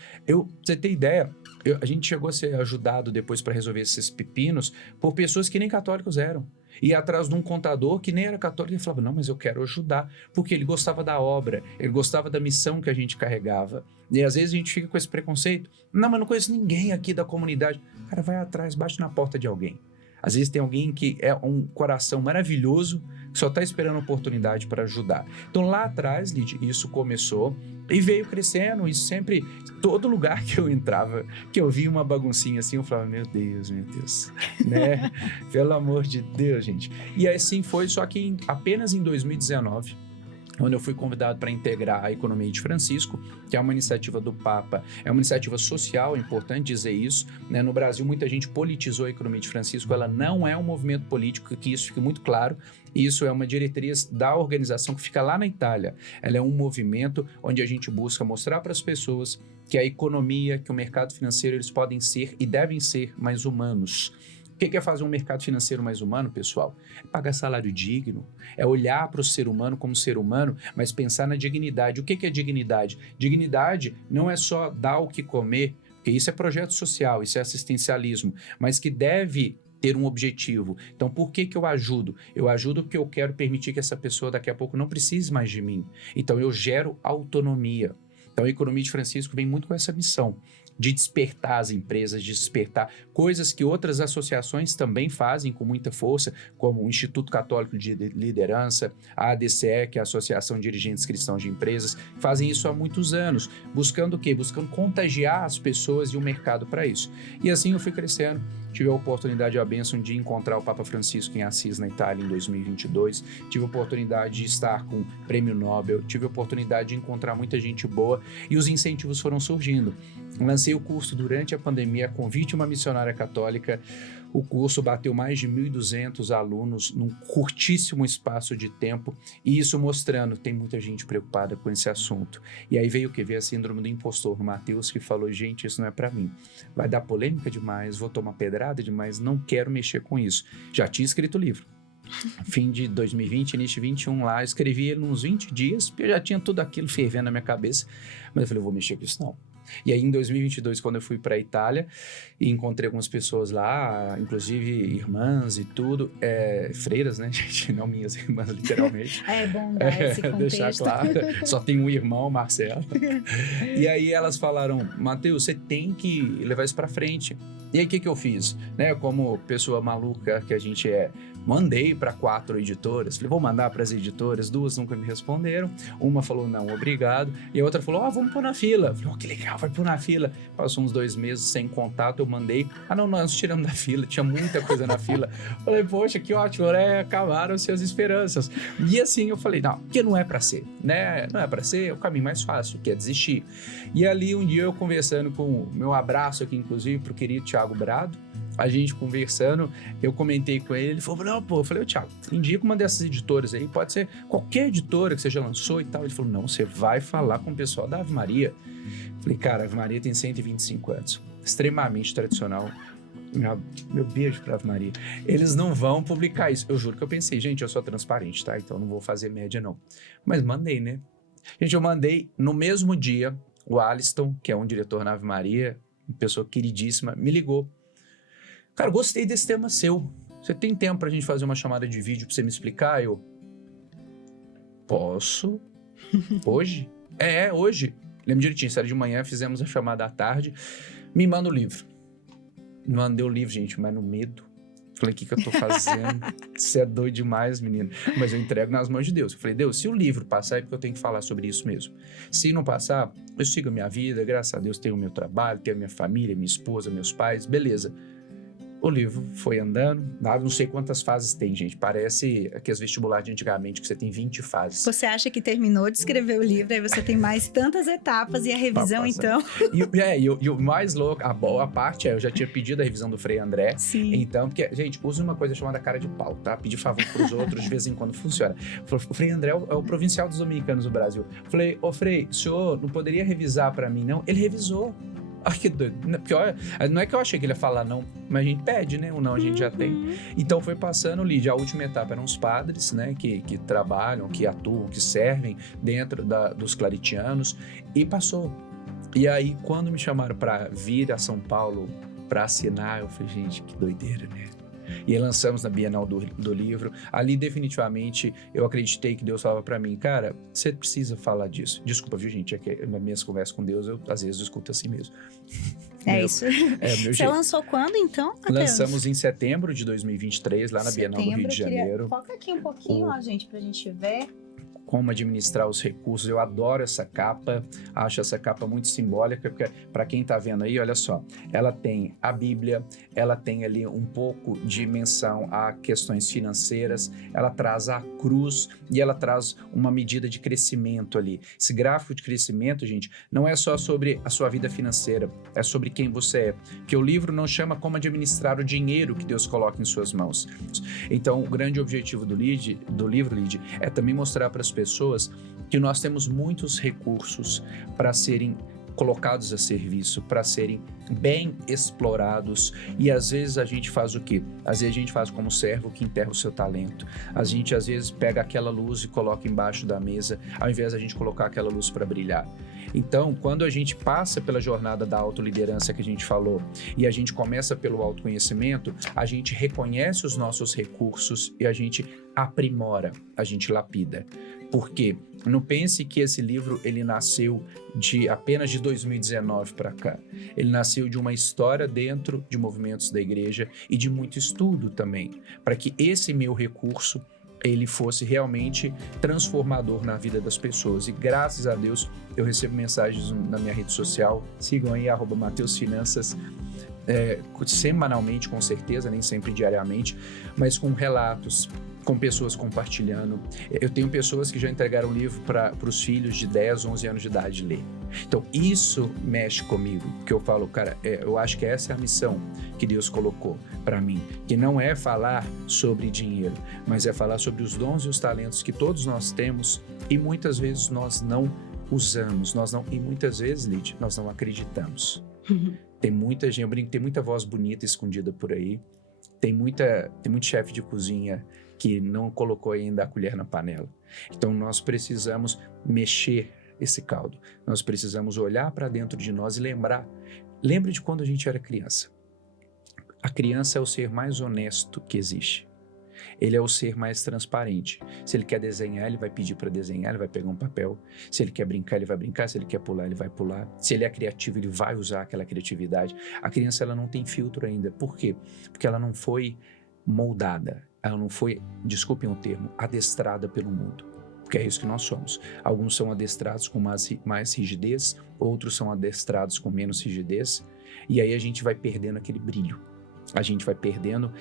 Você tem ideia, a gente chegou a ser ajudado depois para resolver esses pepinos por pessoas que nem católicos eram. Ia atrás de um contador que nem era católico e falava, não, mas eu quero ajudar, porque ele gostava da obra, ele gostava da missão que a gente carregava. E às vezes a gente fica com esse preconceito, não, mas não conheço ninguém aqui da comunidade. Cara, vai atrás, bate na porta de alguém. Às vezes tem alguém que é um coração maravilhoso, que só está esperando oportunidade para ajudar. Então lá atrás, Lid, isso começou e veio crescendo, e sempre, todo lugar que eu entrava, que eu via uma baguncinha assim, eu falava, meu Deus, né? Pelo amor de Deus, gente. E assim foi, só que apenas em 2019, onde eu fui convidado para integrar a Economia de Francisco, que é uma iniciativa do Papa, é uma iniciativa social, é importante dizer isso, né? No Brasil, muita gente politizou a Economia de Francisco, ela não é um movimento político, que isso fique muito claro, isso é uma diretriz da organização que fica lá na Itália. Ela é um movimento onde a gente busca mostrar para as pessoas que a economia, que o mercado financeiro, eles podem ser e devem ser mais humanos. O que é fazer um mercado financeiro mais humano, pessoal? É pagar salário digno, é olhar para o ser humano como ser humano, mas pensar na dignidade. O que é dignidade? Dignidade não é só dar o que comer, porque isso é projeto social, isso é assistencialismo, mas que deve ter um objetivo. Então, por que eu ajudo? Eu ajudo porque eu quero permitir que essa pessoa daqui a pouco não precise mais de mim. Então, eu gero autonomia. Então, a Economia de Francisco vem muito com essa missão de despertar as empresas, de despertar coisas que outras associações também fazem com muita força, como o Instituto Católico de Liderança, a ADCE, que é a Associação de Dirigentes Cristãos de Empresas, fazem isso há muitos anos, buscando o quê? Buscando contagiar as pessoas e o mercado para isso. E assim eu fui crescendo, tive a oportunidade e a bênção de encontrar o Papa Francisco em Assis, na Itália, em 2022, tive a oportunidade de estar com o Prêmio Nobel, tive a oportunidade de encontrar muita gente boa e os incentivos foram surgindo. Lancei o curso durante a pandemia, a convite de uma missionária católica. O curso bateu mais de 1.200 alunos num curtíssimo espaço de tempo, e isso mostrando, tem muita gente preocupada com esse assunto. E aí veio o que? Veio a síndrome do impostor no Mateus, que falou, gente, isso não é para mim. Vai dar polêmica demais, vou tomar pedrada demais, não quero mexer com isso. Já tinha escrito o livro. Fim de 2020, início de 21 lá, escrevi ele uns 20 dias, porque eu já tinha tudo aquilo fervendo na minha cabeça, mas eu falei, eu vou mexer com isso não. E aí em 2022, quando eu fui para a Itália e encontrei algumas pessoas lá, inclusive irmãs e tudo, freiras, né, gente, não minhas irmãs, literalmente. É bom dar esse contexto. Deixar claro, só tem um irmão, Marcelo. E aí elas falaram, Mateus, você tem que levar isso para frente. E aí o que eu fiz? Né, como pessoa maluca que a gente é, mandei para 4 editoras, falei, vou mandar para as editoras, 2 nunca me responderam, uma falou não, obrigado, e a outra falou, vamos pôr na fila. Falei, que legal, vai pôr na fila. Passou uns 2 meses sem contato, eu mandei, não, nós tiramos da fila, tinha muita coisa na fila. Falei, poxa, que ótimo, né, acabaram-se as esperanças. E assim eu falei, não, porque não é para ser, né, não é para ser, é o caminho mais fácil, que é desistir. E ali um dia eu conversando com o meu abraço aqui, inclusive, pro querido Thiago Brado, a gente conversando, eu comentei com ele, ele falou, não, pô, eu falei, Thiago, indica uma dessas editoras aí, pode ser qualquer editora que você já lançou e tal. Ele falou, não, você vai falar com o pessoal da Ave Maria. Eu falei, cara, a Ave Maria tem 125 anos, extremamente tradicional. Meu beijo pra Ave Maria. Eles não vão publicar isso. Eu juro que eu pensei, gente, eu sou transparente, tá? Então não vou fazer média, não. Mas mandei, né? Gente, eu mandei no mesmo dia, o Aliston, que é um diretor na Ave Maria, uma pessoa queridíssima, me ligou. Cara, gostei desse tema seu. Você tem tempo pra gente fazer uma chamada de vídeo pra você me explicar? Eu, posso? Hoje? Hoje. Lembro direitinho, era de manhã, fizemos a chamada à tarde. Me manda o livro. Mandei o livro, gente, mas no medo. Falei, o que eu tô fazendo? Você é doido demais, menino. Mas eu entrego nas mãos de Deus. Eu falei, Deus, se o livro passar, é porque eu tenho que falar sobre isso mesmo. Se não passar, eu sigo a minha vida, graças a Deus tenho o meu trabalho, tenho a minha família, minha esposa, meus pais, beleza. O livro foi andando, não sei quantas fases tem, gente. Parece aqueles vestibulares de antigamente, que você tem 20 fases. Você acha que terminou de escrever o livro, aí você tem mais tantas etapas e a revisão, então... E o mais louco, a boa parte eu já tinha pedido a revisão do Frei André. Sim. Então, porque, gente, usa uma coisa chamada cara de pau, tá? Pedir favor pros outros, de vez em quando funciona. O Frei André é o provincial dos dominicanos do Brasil. Falei, ô Frei, o senhor não poderia revisar pra mim, não? Ele revisou. Ai, que doido. Pior, não é que eu achei que ele ia falar não, mas a gente pede, né? O não a gente já tem. Então foi passando, Lídia, a última etapa eram os padres, né? Que trabalham, que atuam, que servem dentro dos claretianos. E passou. E aí, quando me chamaram para vir a São Paulo para assinar, eu falei, gente, que doideira, né? E aí lançamos na Bienal do Livro. Ali, definitivamente, eu acreditei que Deus falava para mim, cara, você precisa falar disso. Desculpa, viu, gente? É que nas minhas conversas com Deus, eu às vezes escuto assim mesmo. Isso. Meu Você jeito. lançou quando, então, Matheus? Lançamos em setembro de 2023, lá na Bienal do Rio de Janeiro. Foca aqui um pouquinho, ó, gente, pra gente ver. Como administrar os recursos. Eu adoro essa capa, acho essa capa muito simbólica, porque para quem está vendo aí, olha só, ela tem a Bíblia, ela tem ali um pouco de menção a questões financeiras, ela traz a cruz e ela traz uma medida de crescimento ali. Esse gráfico de crescimento, gente, não é só sobre a sua vida financeira, é sobre quem você é, que o livro não chama como administrar o dinheiro que Deus coloca em suas mãos. Então, o grande objetivo do livro, Lid, é também mostrar para as pessoas que nós temos muitos recursos para serem colocados a serviço, para serem bem explorados, e às vezes a gente faz o quê? Às vezes a gente faz como servo que enterra o seu talento. A gente às vezes pega aquela luz e coloca embaixo da mesa, ao invés de a gente colocar aquela luz para brilhar. Então, quando a gente passa pela jornada da autoliderança que a gente falou e a gente começa pelo autoconhecimento, a gente reconhece os nossos recursos e a gente aprimora, a gente lapida. Por quê? Não pense que esse livro ele nasceu apenas de 2019 para cá. Ele nasceu de uma história dentro de movimentos da igreja e de muito estudo também, para que esse meu recurso ele fosse realmente transformador na vida das pessoas. E graças a Deus eu recebo mensagens na minha rede social. Sigam aí, @MatheusFinanças, semanalmente, com certeza, nem sempre diariamente, mas com relatos, com pessoas compartilhando. Eu tenho pessoas que já entregaram o livro para os filhos de 10, 11 anos de idade ler. Então, isso mexe comigo, porque eu falo, cara, eu acho que essa é a missão que Deus colocou para mim, que não é falar sobre dinheiro, mas é falar sobre os dons e os talentos que todos nós temos e muitas vezes nós não usamos, e muitas vezes, Lid, nós não acreditamos. Tem muita gente, eu brinco, tem muita voz bonita escondida por aí, tem muito chefe de cozinha que não colocou ainda a colher na panela. Então nós precisamos mexer esse caldo. Nós precisamos olhar para dentro de nós e lembre de quando a gente era criança. A criança é o ser mais honesto que existe. Ele é o ser mais transparente. Se ele quer desenhar, ele vai pedir para desenhar, ele vai pegar um papel. Se ele quer brincar, ele vai brincar. Se ele quer pular, ele vai pular. Se ele é criativo, ele vai usar aquela criatividade. A criança, ela não tem filtro ainda. Por quê? Porque ela não foi moldada. Ela não foi, desculpem o termo, adestrada pelo mundo. Porque é isso que nós somos. Alguns são adestrados com mais rigidez, outros são adestrados com menos rigidez. E aí a gente vai perdendo aquele brilho. A gente vai perdendo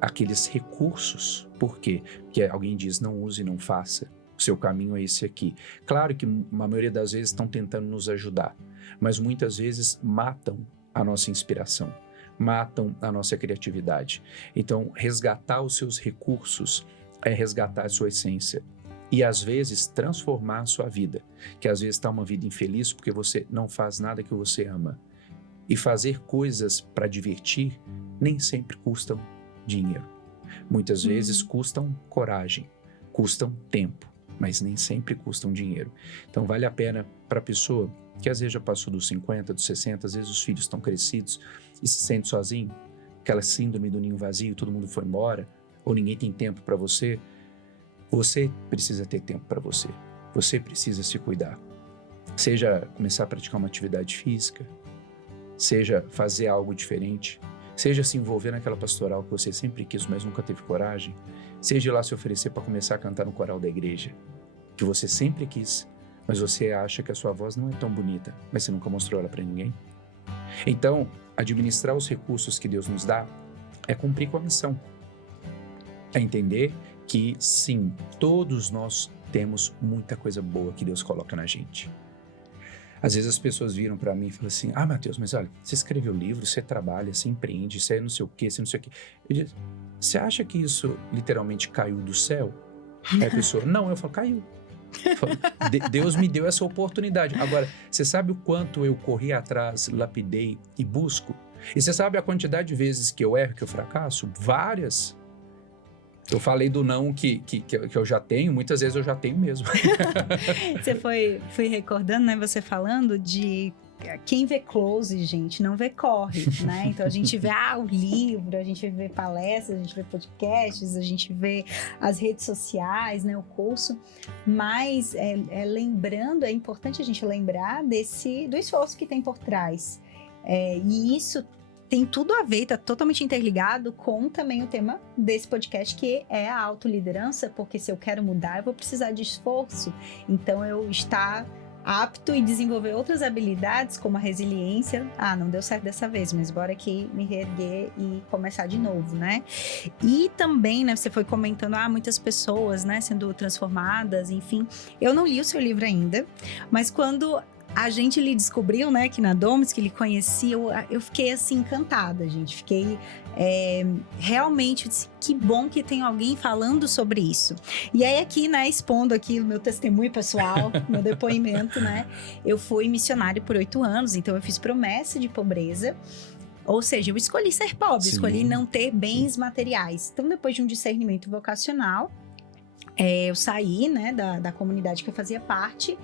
aqueles recursos. Por quê? Porque alguém diz, não use, não faça. O seu caminho é esse aqui. Claro que a maioria das vezes estão tentando nos ajudar, mas muitas vezes matam a nossa inspiração, matam a nossa criatividade. Então, resgatar os seus recursos é resgatar a sua essência. E às vezes transformar a sua vida, que às vezes está uma vida infeliz porque você não faz nada que você ama. E fazer coisas para divertir nem sempre custam dinheiro. Muitas vezes custam coragem, custam tempo, mas nem sempre custam dinheiro. Então vale a pena para a pessoa que às vezes já passou dos 50, dos 60, às vezes os filhos estão crescidos e se sente sozinho, aquela síndrome do ninho vazio, todo mundo foi embora, ou ninguém tem tempo para você. Você precisa ter tempo para você. Você precisa se cuidar. Seja começar a praticar uma atividade física, seja fazer algo diferente, Seja se envolver naquela pastoral que você sempre quis, mas nunca teve coragem. Seja ir lá se oferecer para começar a cantar no coral da igreja, que você sempre quis, mas você acha que a sua voz não é tão bonita, mas você nunca mostrou ela para ninguém. Então, administrar os recursos que Deus nos dá é cumprir com a missão. É entender que, sim, todos nós temos muita coisa boa que Deus coloca na gente. Às vezes as pessoas viram para mim e falam assim, Matheus, mas olha, você escreveu livro, você trabalha, você empreende, você é não sei o quê, você não sei o quê. Eu digo, você acha que isso literalmente caiu do céu? Aí a pessoa, não, eu falo, caiu. Eu falo, Deus me deu essa oportunidade. Agora, você sabe o quanto eu corri atrás, lapidei e busco? E você sabe a quantidade de vezes que eu erro, que eu fracasso? Várias. Eu falei do não que eu já tenho, muitas vezes eu já tenho mesmo. Você foi recordando, né? Você falando de quem vê close, gente, não vê corre, né? Então a gente vê o livro, a gente vê palestras, a gente vê podcasts, a gente vê as redes sociais, né? O curso, mas lembrando, é importante a gente lembrar do esforço que tem por trás. E isso tem tudo a ver, está totalmente interligado com também o tema desse podcast, que é a autoliderança, porque se eu quero mudar, eu vou precisar de esforço. Então, eu estar apto e desenvolver outras habilidades, como a resiliência. Não deu certo dessa vez, mas bora aqui me reerguer e começar de novo, né? E também, né, você foi comentando, muitas pessoas, né, sendo transformadas, enfim. Eu não li o seu livro ainda, mas quando a gente lhe descobriu, né, aqui na Domus, que ele conhecia, eu fiquei assim encantada, gente. Fiquei realmente, disse, que bom que tem alguém falando sobre isso. E aí aqui, né, expondo aqui o meu testemunho pessoal, meu depoimento, né, eu fui missionária por 8 anos, então eu fiz promessa de pobreza. Ou seja, eu escolhi ser pobre, Sim. escolhi não ter bens materiais. Então, depois de um discernimento vocacional, eu saí, né, da comunidade que eu fazia parte.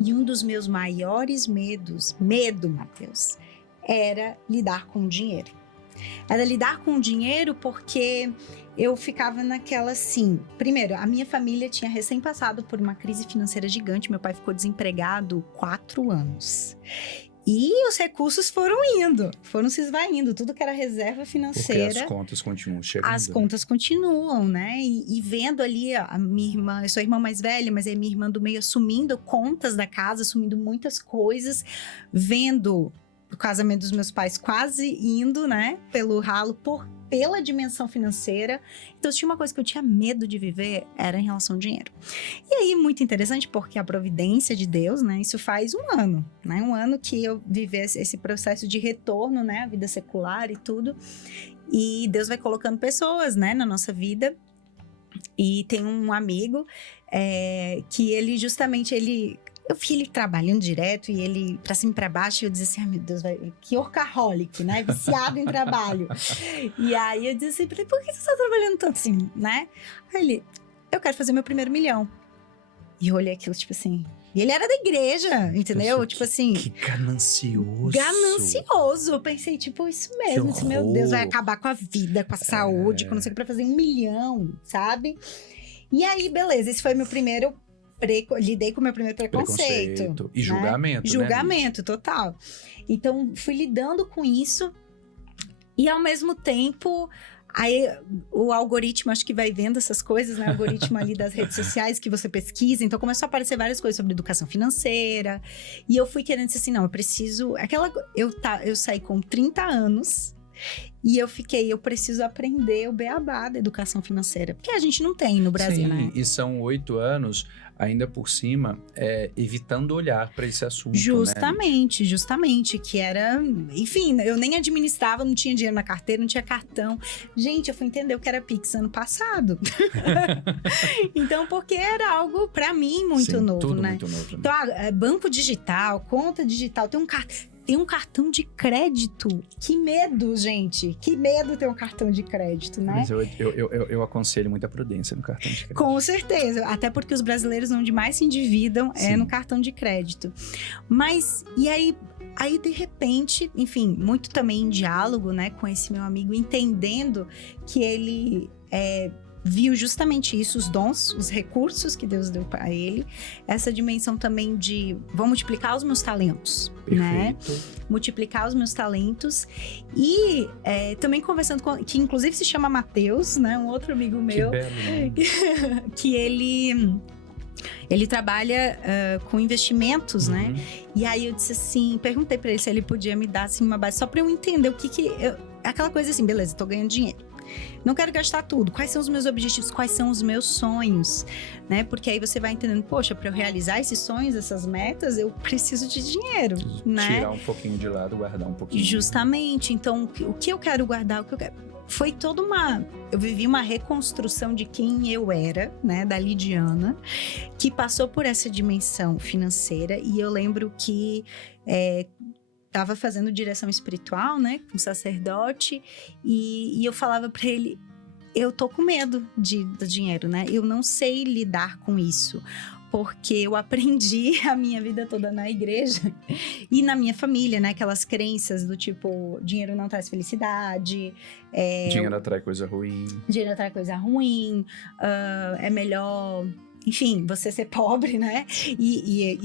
E um dos meus maiores medo, Matheus, era lidar com o dinheiro. Era lidar com o dinheiro porque eu ficava naquela assim... Primeiro, a minha família tinha recém passado por uma crise financeira gigante. Meu pai ficou desempregado 4 anos. E os recursos foram se esvaindo. Tudo que era reserva financeira... Porque as contas continuam chegando. As contas continuam, né? E vendo ali a minha irmã... Eu sou a irmã mais velha, mas é minha irmã do meio assumindo contas da casa, assumindo muitas coisas. Vendo o casamento dos meus pais quase indo, né? Pelo ralo, pela dimensão financeira. Então, se tinha uma coisa que eu tinha medo de viver, era em relação ao dinheiro. E aí, muito interessante, porque a providência de Deus, né? Isso faz 1 ano, né? 1 ano que eu vivi esse processo de retorno, né? A vida secular e tudo. E Deus vai colocando pessoas, né? Na nossa vida. E tem um amigo que ele, justamente, eu vi ele trabalhando direto e ele pra cima e pra baixo, e eu dizia assim, meu Deus, que workaholic, né? Viciado em trabalho. E aí eu disse assim, por que você tá trabalhando tanto assim, né? Aí ele, eu quero fazer meu primeiro 1 milhão. E eu olhei aquilo, tipo assim... E ele era da igreja, entendeu? Tipo assim... Que ganancioso. Ganancioso. Eu pensei, tipo, isso mesmo. Disse, meu Deus, vai acabar com a vida, com a saúde, com não sei o que, pra fazer 1 milhão, sabe? E aí, beleza, esse foi meu primeiro... lidei com o meu primeiro preconceito. E julgamento, né? Julgamento, total. Então, fui lidando com isso. E, ao mesmo tempo, aí o algoritmo, acho que vai vendo essas coisas, né? O algoritmo ali das redes sociais que você pesquisa. Então, começou a aparecer várias coisas sobre educação financeira. E eu fui querendo dizer assim, não, eu preciso... Eu saí com 30 anos... E eu preciso aprender o beabá da educação financeira. Porque a gente não tem no Brasil, Sim, né? E são 8 anos, ainda por cima, evitando olhar para esse assunto, Justamente, né? Justamente, que era... Enfim, eu nem administrava, não tinha dinheiro na carteira, não tinha cartão. Gente, eu fui entender o que era Pix ano passado. Então, porque era algo, para mim, muito novo, tudo né? Muito novo, né? Então, banco digital, conta digital, tem um cartão de crédito. Que medo, gente. Que medo ter um cartão de crédito, né? Mas eu aconselho muita prudência no cartão de crédito. Com certeza. Até porque os brasileiros onde mais se endividam é no cartão de crédito. Mas, e aí, de repente, enfim, muito também em diálogo, né, com esse meu amigo, entendendo que ele viu justamente isso, os dons, os recursos que Deus deu para ele, essa dimensão também de vou multiplicar os meus talentos, né? Multiplicar os meus talentos e também conversando com, que inclusive se chama Mateus, né? Um outro amigo meu, que belo, que ele trabalha com investimentos, né? E aí eu disse assim, perguntei para ele se ele podia me dar assim, uma base só para eu entender o que aquela coisa assim, beleza, tô ganhando dinheiro. Não quero gastar tudo. Quais são os meus objetivos? Quais são os meus sonhos? Né? Porque aí você vai entendendo, poxa, para eu realizar esses sonhos, essas metas, eu preciso de dinheiro, né? Tirar um pouquinho de lado, guardar um pouquinho. Justamente. Então, o que eu quero guardar, o que eu quero... Foi toda uma... Eu vivi uma reconstrução de quem eu era, né? Da Lidiana, que passou por essa dimensão financeira. E eu lembro que... Tava fazendo direção espiritual, né, com sacerdote, e eu falava para ele, eu tô com medo do dinheiro, né, eu não sei lidar com isso, porque eu aprendi a minha vida toda na igreja e na minha família, né, aquelas crenças do tipo, dinheiro não traz felicidade, dinheiro atrai coisa ruim. Dinheiro atrai coisa ruim, é melhor... Enfim, você ser pobre, né? E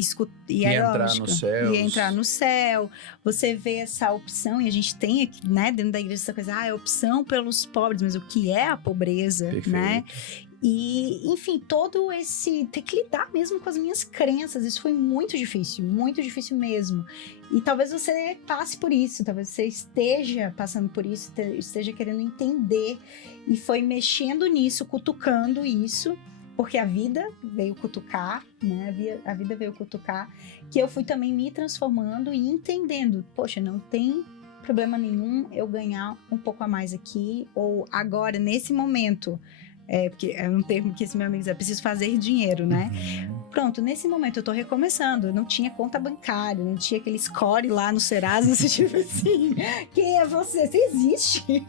entrar no céu. E entrar no céu. Você vê essa opção, e a gente tem aqui, né, dentro da igreja, essa coisa, é opção pelos pobres, mas o que é a pobreza, Perfeito. Né? E, enfim, todo esse... Ter que lidar mesmo com as minhas crenças, isso foi muito difícil mesmo. E talvez você passe por isso, talvez você esteja passando por isso, esteja querendo entender. E foi mexendo nisso, cutucando isso, porque a vida veio cutucar, né? A vida veio cutucar, que eu fui também me transformando e entendendo. Poxa, não tem problema nenhum eu ganhar um pouco a mais aqui, ou agora, nesse momento, porque é um termo que esse meu amigo diz, preciso fazer dinheiro, né? Pronto, nesse momento eu tô recomeçando, eu não tinha conta bancária, não tinha aquele score lá no Serasa, tipo assim, quem é você? Você existe,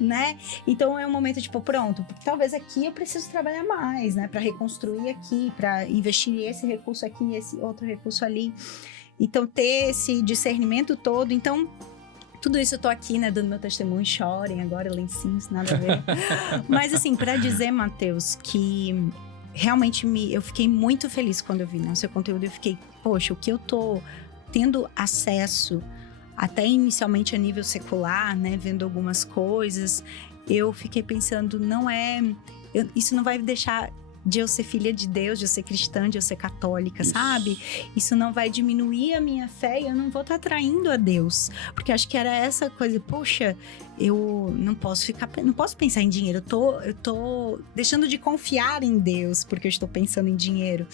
né? Então é um momento tipo, pronto, talvez aqui eu preciso trabalhar mais, né? Pra reconstruir aqui, pra investir esse recurso aqui, esse outro recurso ali. Então ter esse discernimento todo, então... Tudo isso eu tô aqui, né, dando meu testemunho, chorem agora, lencinhos, nada a ver. Mas assim, pra dizer, Mateus, que realmente eu fiquei muito feliz quando eu vi, né, o seu conteúdo. Eu fiquei, poxa, o que eu tô tendo acesso, até inicialmente a nível secular, né, vendo algumas coisas, eu fiquei pensando, isso não vai deixar... de eu ser filha de Deus, de eu ser cristã, de eu ser católica, isso. Sabe? Isso não vai diminuir a minha fé e eu não vou estar atraindo a Deus. Porque acho que era essa coisa, poxa, eu não posso pensar em dinheiro. Eu tô deixando de confiar em Deus porque eu estou pensando em dinheiro.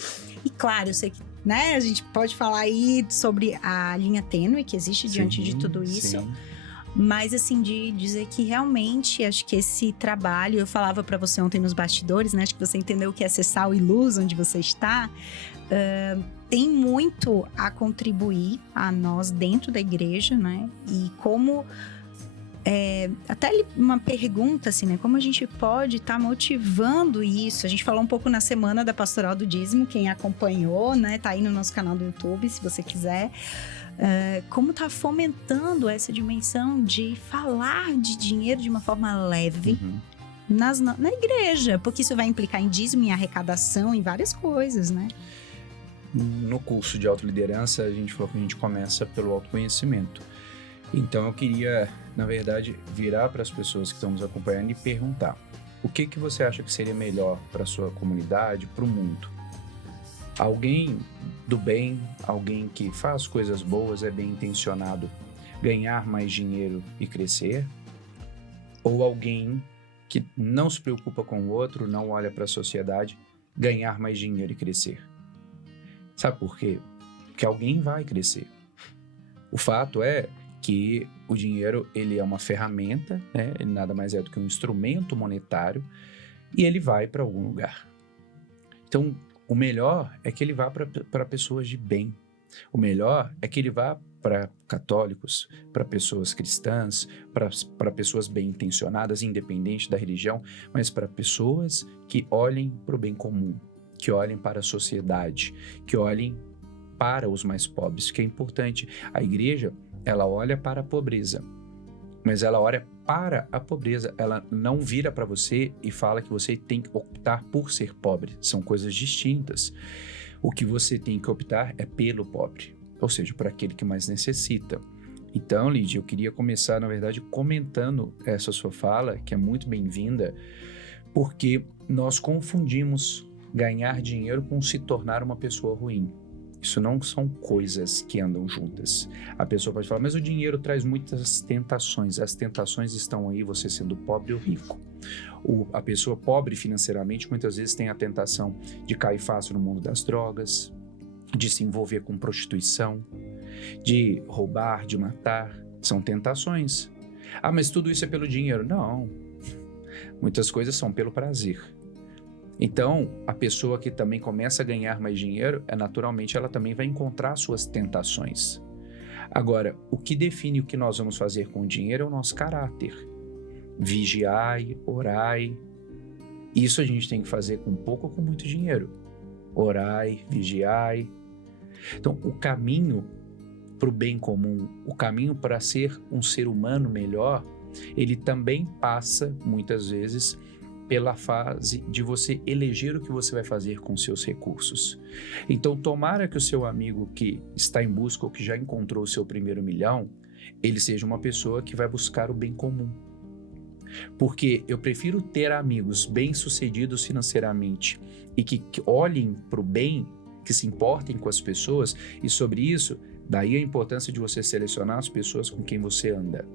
E claro, eu sei que, né, a gente pode falar aí sobre a linha tênue que existe diante de tudo isso. Sim. Mas assim, de dizer que realmente acho que esse trabalho, eu falava para você ontem nos bastidores, né? Acho que você entendeu o que é ser sal e luz onde você está, tem muito a contribuir a nós dentro da igreja, né? E como... até uma pergunta assim, né? Como a gente pode estar motivando isso? A gente falou um pouco na semana da Pastoral do Dízimo, quem acompanhou, né? Tá aí no nosso canal do YouTube, se você quiser. Como tá fomentando essa dimensão de falar de dinheiro de uma forma leve na igreja, porque isso vai implicar em dízimo, em arrecadação, em várias coisas, né? No curso de autoliderança, a gente falou que a gente começa pelo autoconhecimento. Então eu queria, na verdade, virar para as pessoas que estão nos acompanhando e perguntar: o que você acha que seria melhor para a sua comunidade, para o mundo? Alguém do bem, alguém que faz coisas boas, é bem intencionado, ganhar mais dinheiro e crescer? Ou alguém que não se preocupa com o outro, não olha para a sociedade, ganhar mais dinheiro e crescer? Sabe por quê? Porque alguém vai crescer. O fato é que o dinheiro, ele é uma ferramenta, né? Ele nada mais é do que um instrumento monetário, e ele vai para algum lugar. Então, o melhor é que ele vá para pessoas de bem. O melhor é que ele vá para católicos, para pessoas cristãs, para pessoas bem intencionadas, independente da religião, mas para pessoas que olhem para o bem comum, que olhem para a sociedade, que olhem para os mais pobres, que é importante. A igreja, ela olha para a pobreza, mas ela olha para a pobreza. Ela não vira para você e fala que você tem que optar por ser pobre. São coisas distintas. O que você tem que optar é pelo pobre, ou seja, por aquele que mais necessita. Então, Lídia, eu queria começar, na verdade, comentando essa sua fala, que é muito bem-vinda, porque nós confundimos ganhar dinheiro com se tornar uma pessoa ruim. Isso não são coisas que andam juntas. A pessoa pode falar, mas o dinheiro traz muitas tentações. As tentações estão aí, você sendo pobre ou rico. A pessoa pobre financeiramente muitas vezes tem a tentação de cair fácil no mundo das drogas, de se envolver com prostituição, de roubar, de matar. São tentações. Ah, mas tudo isso é pelo dinheiro? Não. Muitas coisas são pelo prazer. Então, a pessoa que também começa a ganhar mais dinheiro, naturalmente ela também vai encontrar suas tentações. Agora, o que define o que nós vamos fazer com o dinheiro é o nosso caráter. Vigiai, orai. Isso a gente tem que fazer com pouco ou com muito dinheiro. Orai, vigiai. Então, o caminho para o bem comum, o caminho para ser um ser humano melhor, ele também passa, muitas vezes, pela fase de você eleger o que você vai fazer com seus recursos. Então, tomara que o seu amigo que está em busca ou que já encontrou o seu primeiro milhão, ele seja uma pessoa que vai buscar o bem comum. Porque eu prefiro ter amigos bem-sucedidos financeiramente e que olhem para o bem, que se importem com as pessoas, e sobre isso, daí a importância de você selecionar as pessoas com quem você anda.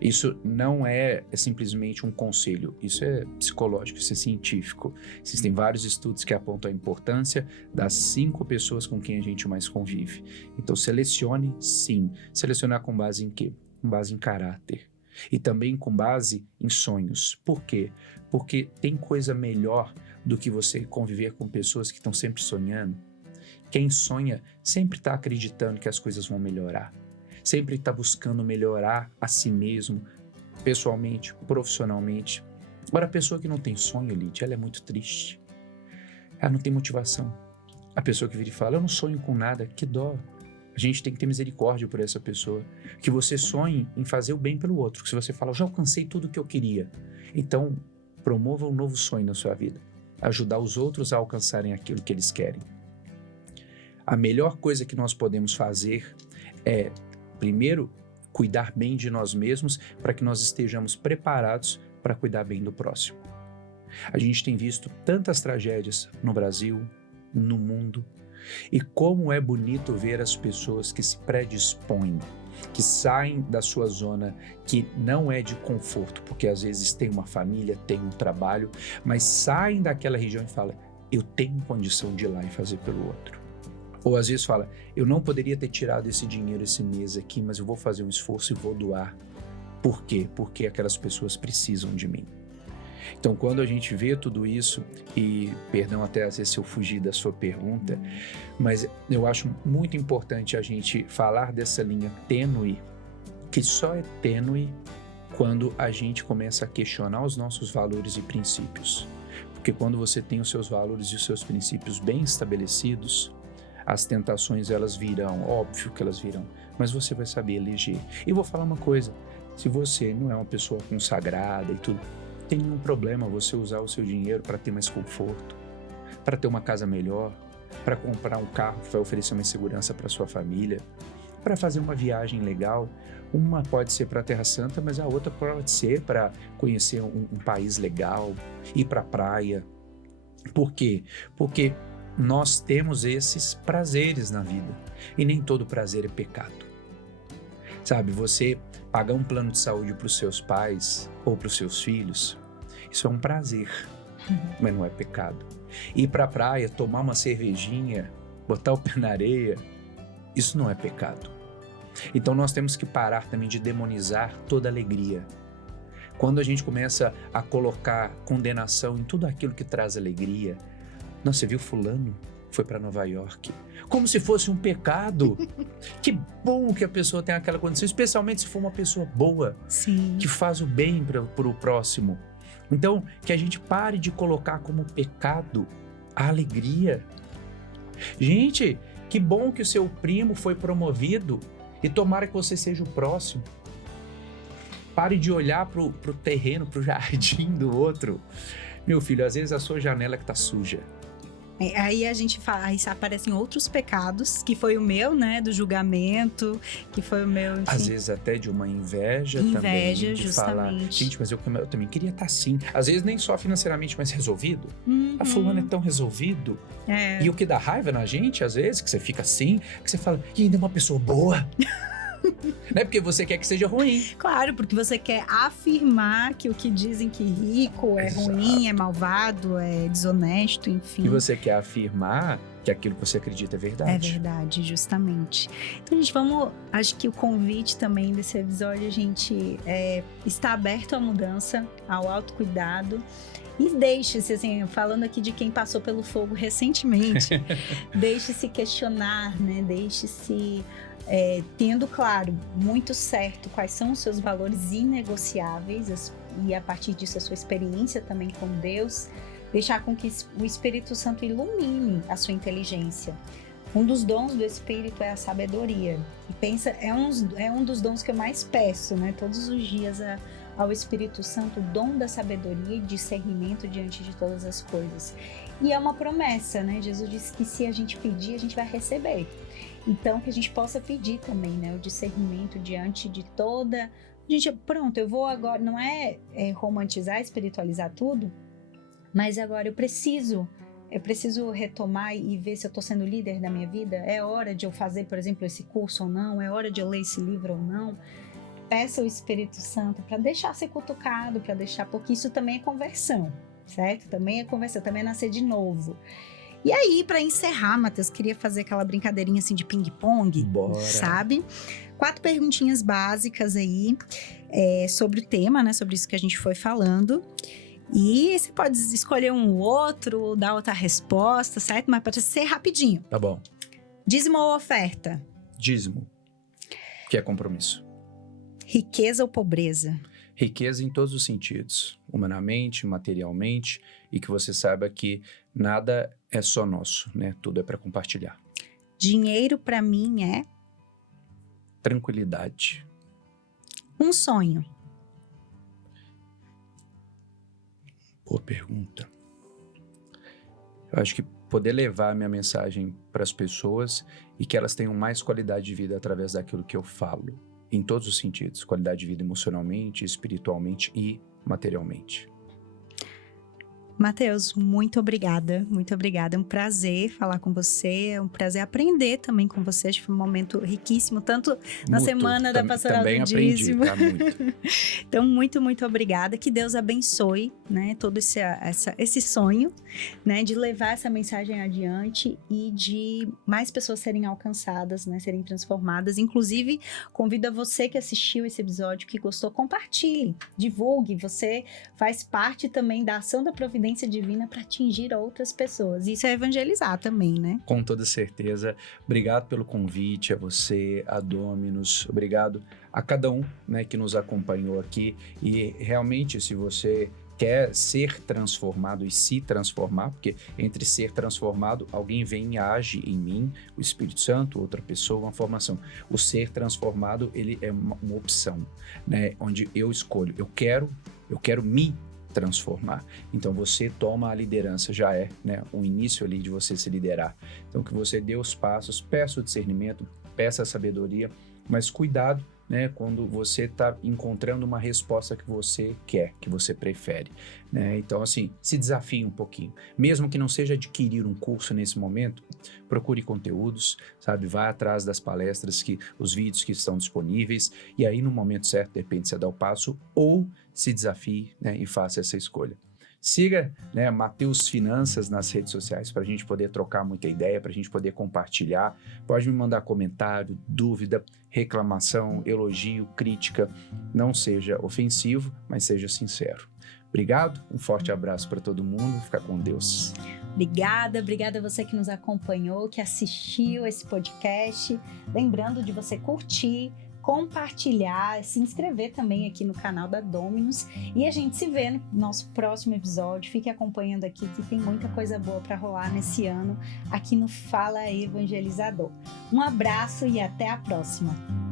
Isso não é simplesmente um conselho, isso é psicológico, isso é científico. Existem vários estudos que apontam a importância das 5 pessoas com quem a gente mais convive. Então selecione, sim. Selecionar com base em quê? Com base em caráter. E também com base em sonhos. Por quê? Porque tem coisa melhor do que você conviver com pessoas que estão sempre sonhando. Quem sonha sempre está acreditando que as coisas vão melhorar. Sempre está buscando melhorar a si mesmo, pessoalmente, profissionalmente. Agora, a pessoa que não tem sonho, Lídia, ela é muito triste. Ela não tem motivação. A pessoa que vira e fala, eu não sonho com nada, que dó. A gente tem que ter misericórdia por essa pessoa. Que você sonhe em fazer o bem pelo outro. Que se você fala, eu já alcancei tudo o que eu queria. Então, promova um novo sonho na sua vida. Ajudar os outros a alcançarem aquilo que eles querem. A melhor coisa que nós podemos fazer é, primeiro, cuidar bem de nós mesmos para que nós estejamos preparados para cuidar bem do próximo. A gente tem visto tantas tragédias no Brasil, no mundo, e como é bonito ver as pessoas que se predispõem, que saem da sua zona que não é de conforto, porque às vezes tem uma família, tem um trabalho, mas saem daquela região e falam, eu tenho condição de ir lá e fazer pelo outro. Ou às vezes fala, eu não poderia ter tirado esse dinheiro esse mês aqui, mas eu vou fazer um esforço e vou doar. Por quê? Porque aquelas pessoas precisam de mim. Então, quando a gente vê tudo isso, e perdão até às vezes se eu fugir da sua pergunta, mas eu acho muito importante a gente falar dessa linha tênue, que só é tênue quando a gente começa a questionar os nossos valores e princípios. Porque quando você tem os seus valores e os seus princípios bem estabelecidos, as tentações elas virão, óbvio que elas virão, mas você vai saber eleger. E vou falar uma coisa, se você não é uma pessoa consagrada e tudo, tem nenhum problema você usar o seu dinheiro para ter mais conforto, para ter uma casa melhor, para comprar um carro que vai oferecer mais segurança para sua família, para fazer uma viagem legal. Uma pode ser para a Terra Santa, mas a outra pode ser para conhecer um país legal, ir para a praia. Por quê? Porque nós temos esses prazeres na vida e nem todo prazer é pecado. Sabe, você pagar um plano de saúde para os seus pais ou para os seus filhos, isso é um prazer, mas não é pecado. Ir para a praia, tomar uma cervejinha, botar o pé na areia, isso não é pecado. Então nós temos que parar também de demonizar toda alegria. Quando a gente começa a colocar condenação em tudo aquilo que traz alegria, nossa, você viu fulano? Foi para Nova York. Como se fosse um pecado. Que bom que a pessoa tem aquela condição, especialmente se for uma pessoa boa. Sim. Que faz o bem para o próximo. Então, que a gente pare de colocar como pecado a alegria. Gente, que bom que o seu primo foi promovido e tomara que você seja o próximo. Pare de olhar pro terreno, pro jardim do outro. Meu filho, às vezes a sua janela que tá suja. Aí a gente fala, aí aparecem outros pecados, que foi o meu, né, do julgamento, que foi o meu, enfim. Às vezes até de uma inveja também, de justamente. falar, gente, mas eu também queria estar assim. Às vezes nem só financeiramente, mas resolvido. Uhum. A fulana é tão resolvido. E o que dá raiva na gente, às vezes, que você fica assim, que você fala, e ainda é uma pessoa boa. Não é porque você quer que seja ruim. Claro, porque você quer afirmar que o que dizem que rico é ruim, é malvado, é desonesto, enfim. E você quer afirmar que aquilo que você acredita é verdade. É verdade, justamente. Então, gente, acho que o convite também desse episódio, a gente está aberto à mudança, ao autocuidado. E deixe-se, assim, falando aqui de quem passou pelo fogo recentemente, deixe-se questionar, né? Deixe-se tendo, claro, muito certo quais são os seus valores inegociáveis e a partir disso a sua experiência também com Deus, deixar com que o Espírito Santo ilumine a sua inteligência. Um dos dons do Espírito é a sabedoria. E pensa, é um dos dons que eu mais peço, né? Todos os dias ao Espírito Santo, o dom da sabedoria e discernimento diante de todas as coisas. E é uma promessa, né? Jesus disse que se a gente pedir, a gente vai receber. Então, que a gente possa pedir também, né? O discernimento diante de toda... Gente, pronto, eu vou agora... Não é romantizar, espiritualizar tudo, mas agora eu preciso retomar e ver se eu estou sendo líder da minha vida. É hora de eu fazer, por exemplo, esse curso ou não? É hora de eu ler esse livro ou não? Peça o Espírito Santo para deixar ser cutucado, para deixar... Porque isso também é conversão, certo? Também é conversão, também é nascer de novo. E aí, para encerrar, Matheus, queria fazer aquela brincadeirinha assim de ping-pong, sabe? 4 perguntinhas básicas aí sobre o tema, né? Sobre isso que a gente foi falando. E você pode escolher um outro, dar outra resposta, certo? Mas pode ser rapidinho. Tá bom. Dízimo ou oferta? Dízimo, que é compromisso. Riqueza ou pobreza? Riqueza em todos os sentidos, humanamente, materialmente, e que você saiba que nada é só nosso, né? Tudo é para compartilhar. Dinheiro para mim é? Tranquilidade. Um sonho? Boa pergunta. Eu acho que poder levar a minha mensagem para as pessoas e que elas tenham mais qualidade de vida através daquilo que eu falo. Em todos os sentidos, qualidade de vida emocionalmente, espiritualmente e materialmente. Matheus, muito obrigada, muito obrigada. É um prazer falar com você, é um prazer aprender também com você. Acho que foi um momento riquíssimo, tanto na semana da Pastoral do Dízimo. Também aprendi, tá? Muito. Então, muito, muito obrigada. Que Deus abençoe, né, todo esse sonho, né, de levar essa mensagem adiante e de mais pessoas serem alcançadas, né, serem transformadas. Inclusive, convido a você que assistiu esse episódio, que gostou, compartilhe, divulgue. Você faz parte também da ação da providência divina para atingir outras pessoas. Isso é evangelizar também, né? Com toda certeza. Obrigado pelo convite, a você, a Dominus. Obrigado a cada um, né, que nos acompanhou aqui. E realmente, se você quer ser transformado e se transformar, porque entre ser transformado, alguém vem e age em mim, o Espírito Santo, outra pessoa, uma formação. O ser transformado, ele é uma opção, né, onde eu escolho. Eu quero me transformar. Então você toma a liderança, já é, né, o início ali de você se liderar. Então que você dê os passos, peça o discernimento, peça a sabedoria, mas cuidado, né, quando você está encontrando uma resposta que você quer, que você prefere, né? Então assim, se desafie um pouquinho, mesmo que não seja adquirir um curso nesse momento, procure conteúdos, sabe, vá atrás das palestras, os vídeos que estão disponíveis, e aí no momento certo, de repente você dá o passo, ou se desafie, né, e faça essa escolha. Siga, né, Mateus Finanças nas redes sociais para a gente poder trocar muita ideia, para a gente poder compartilhar. Pode me mandar comentário, dúvida, reclamação, elogio, crítica. Não seja ofensivo, mas seja sincero. Obrigado, um forte abraço para todo mundo. Fica com Deus. Obrigada a você que nos acompanhou, que assistiu esse podcast. Lembrando de você curtir, compartilhar, se inscrever também aqui no canal da Dominus, e a gente se vê no nosso próximo episódio. Fique acompanhando aqui que tem muita coisa boa para rolar nesse ano aqui no Fala Evangelizador. Um abraço e até a próxima!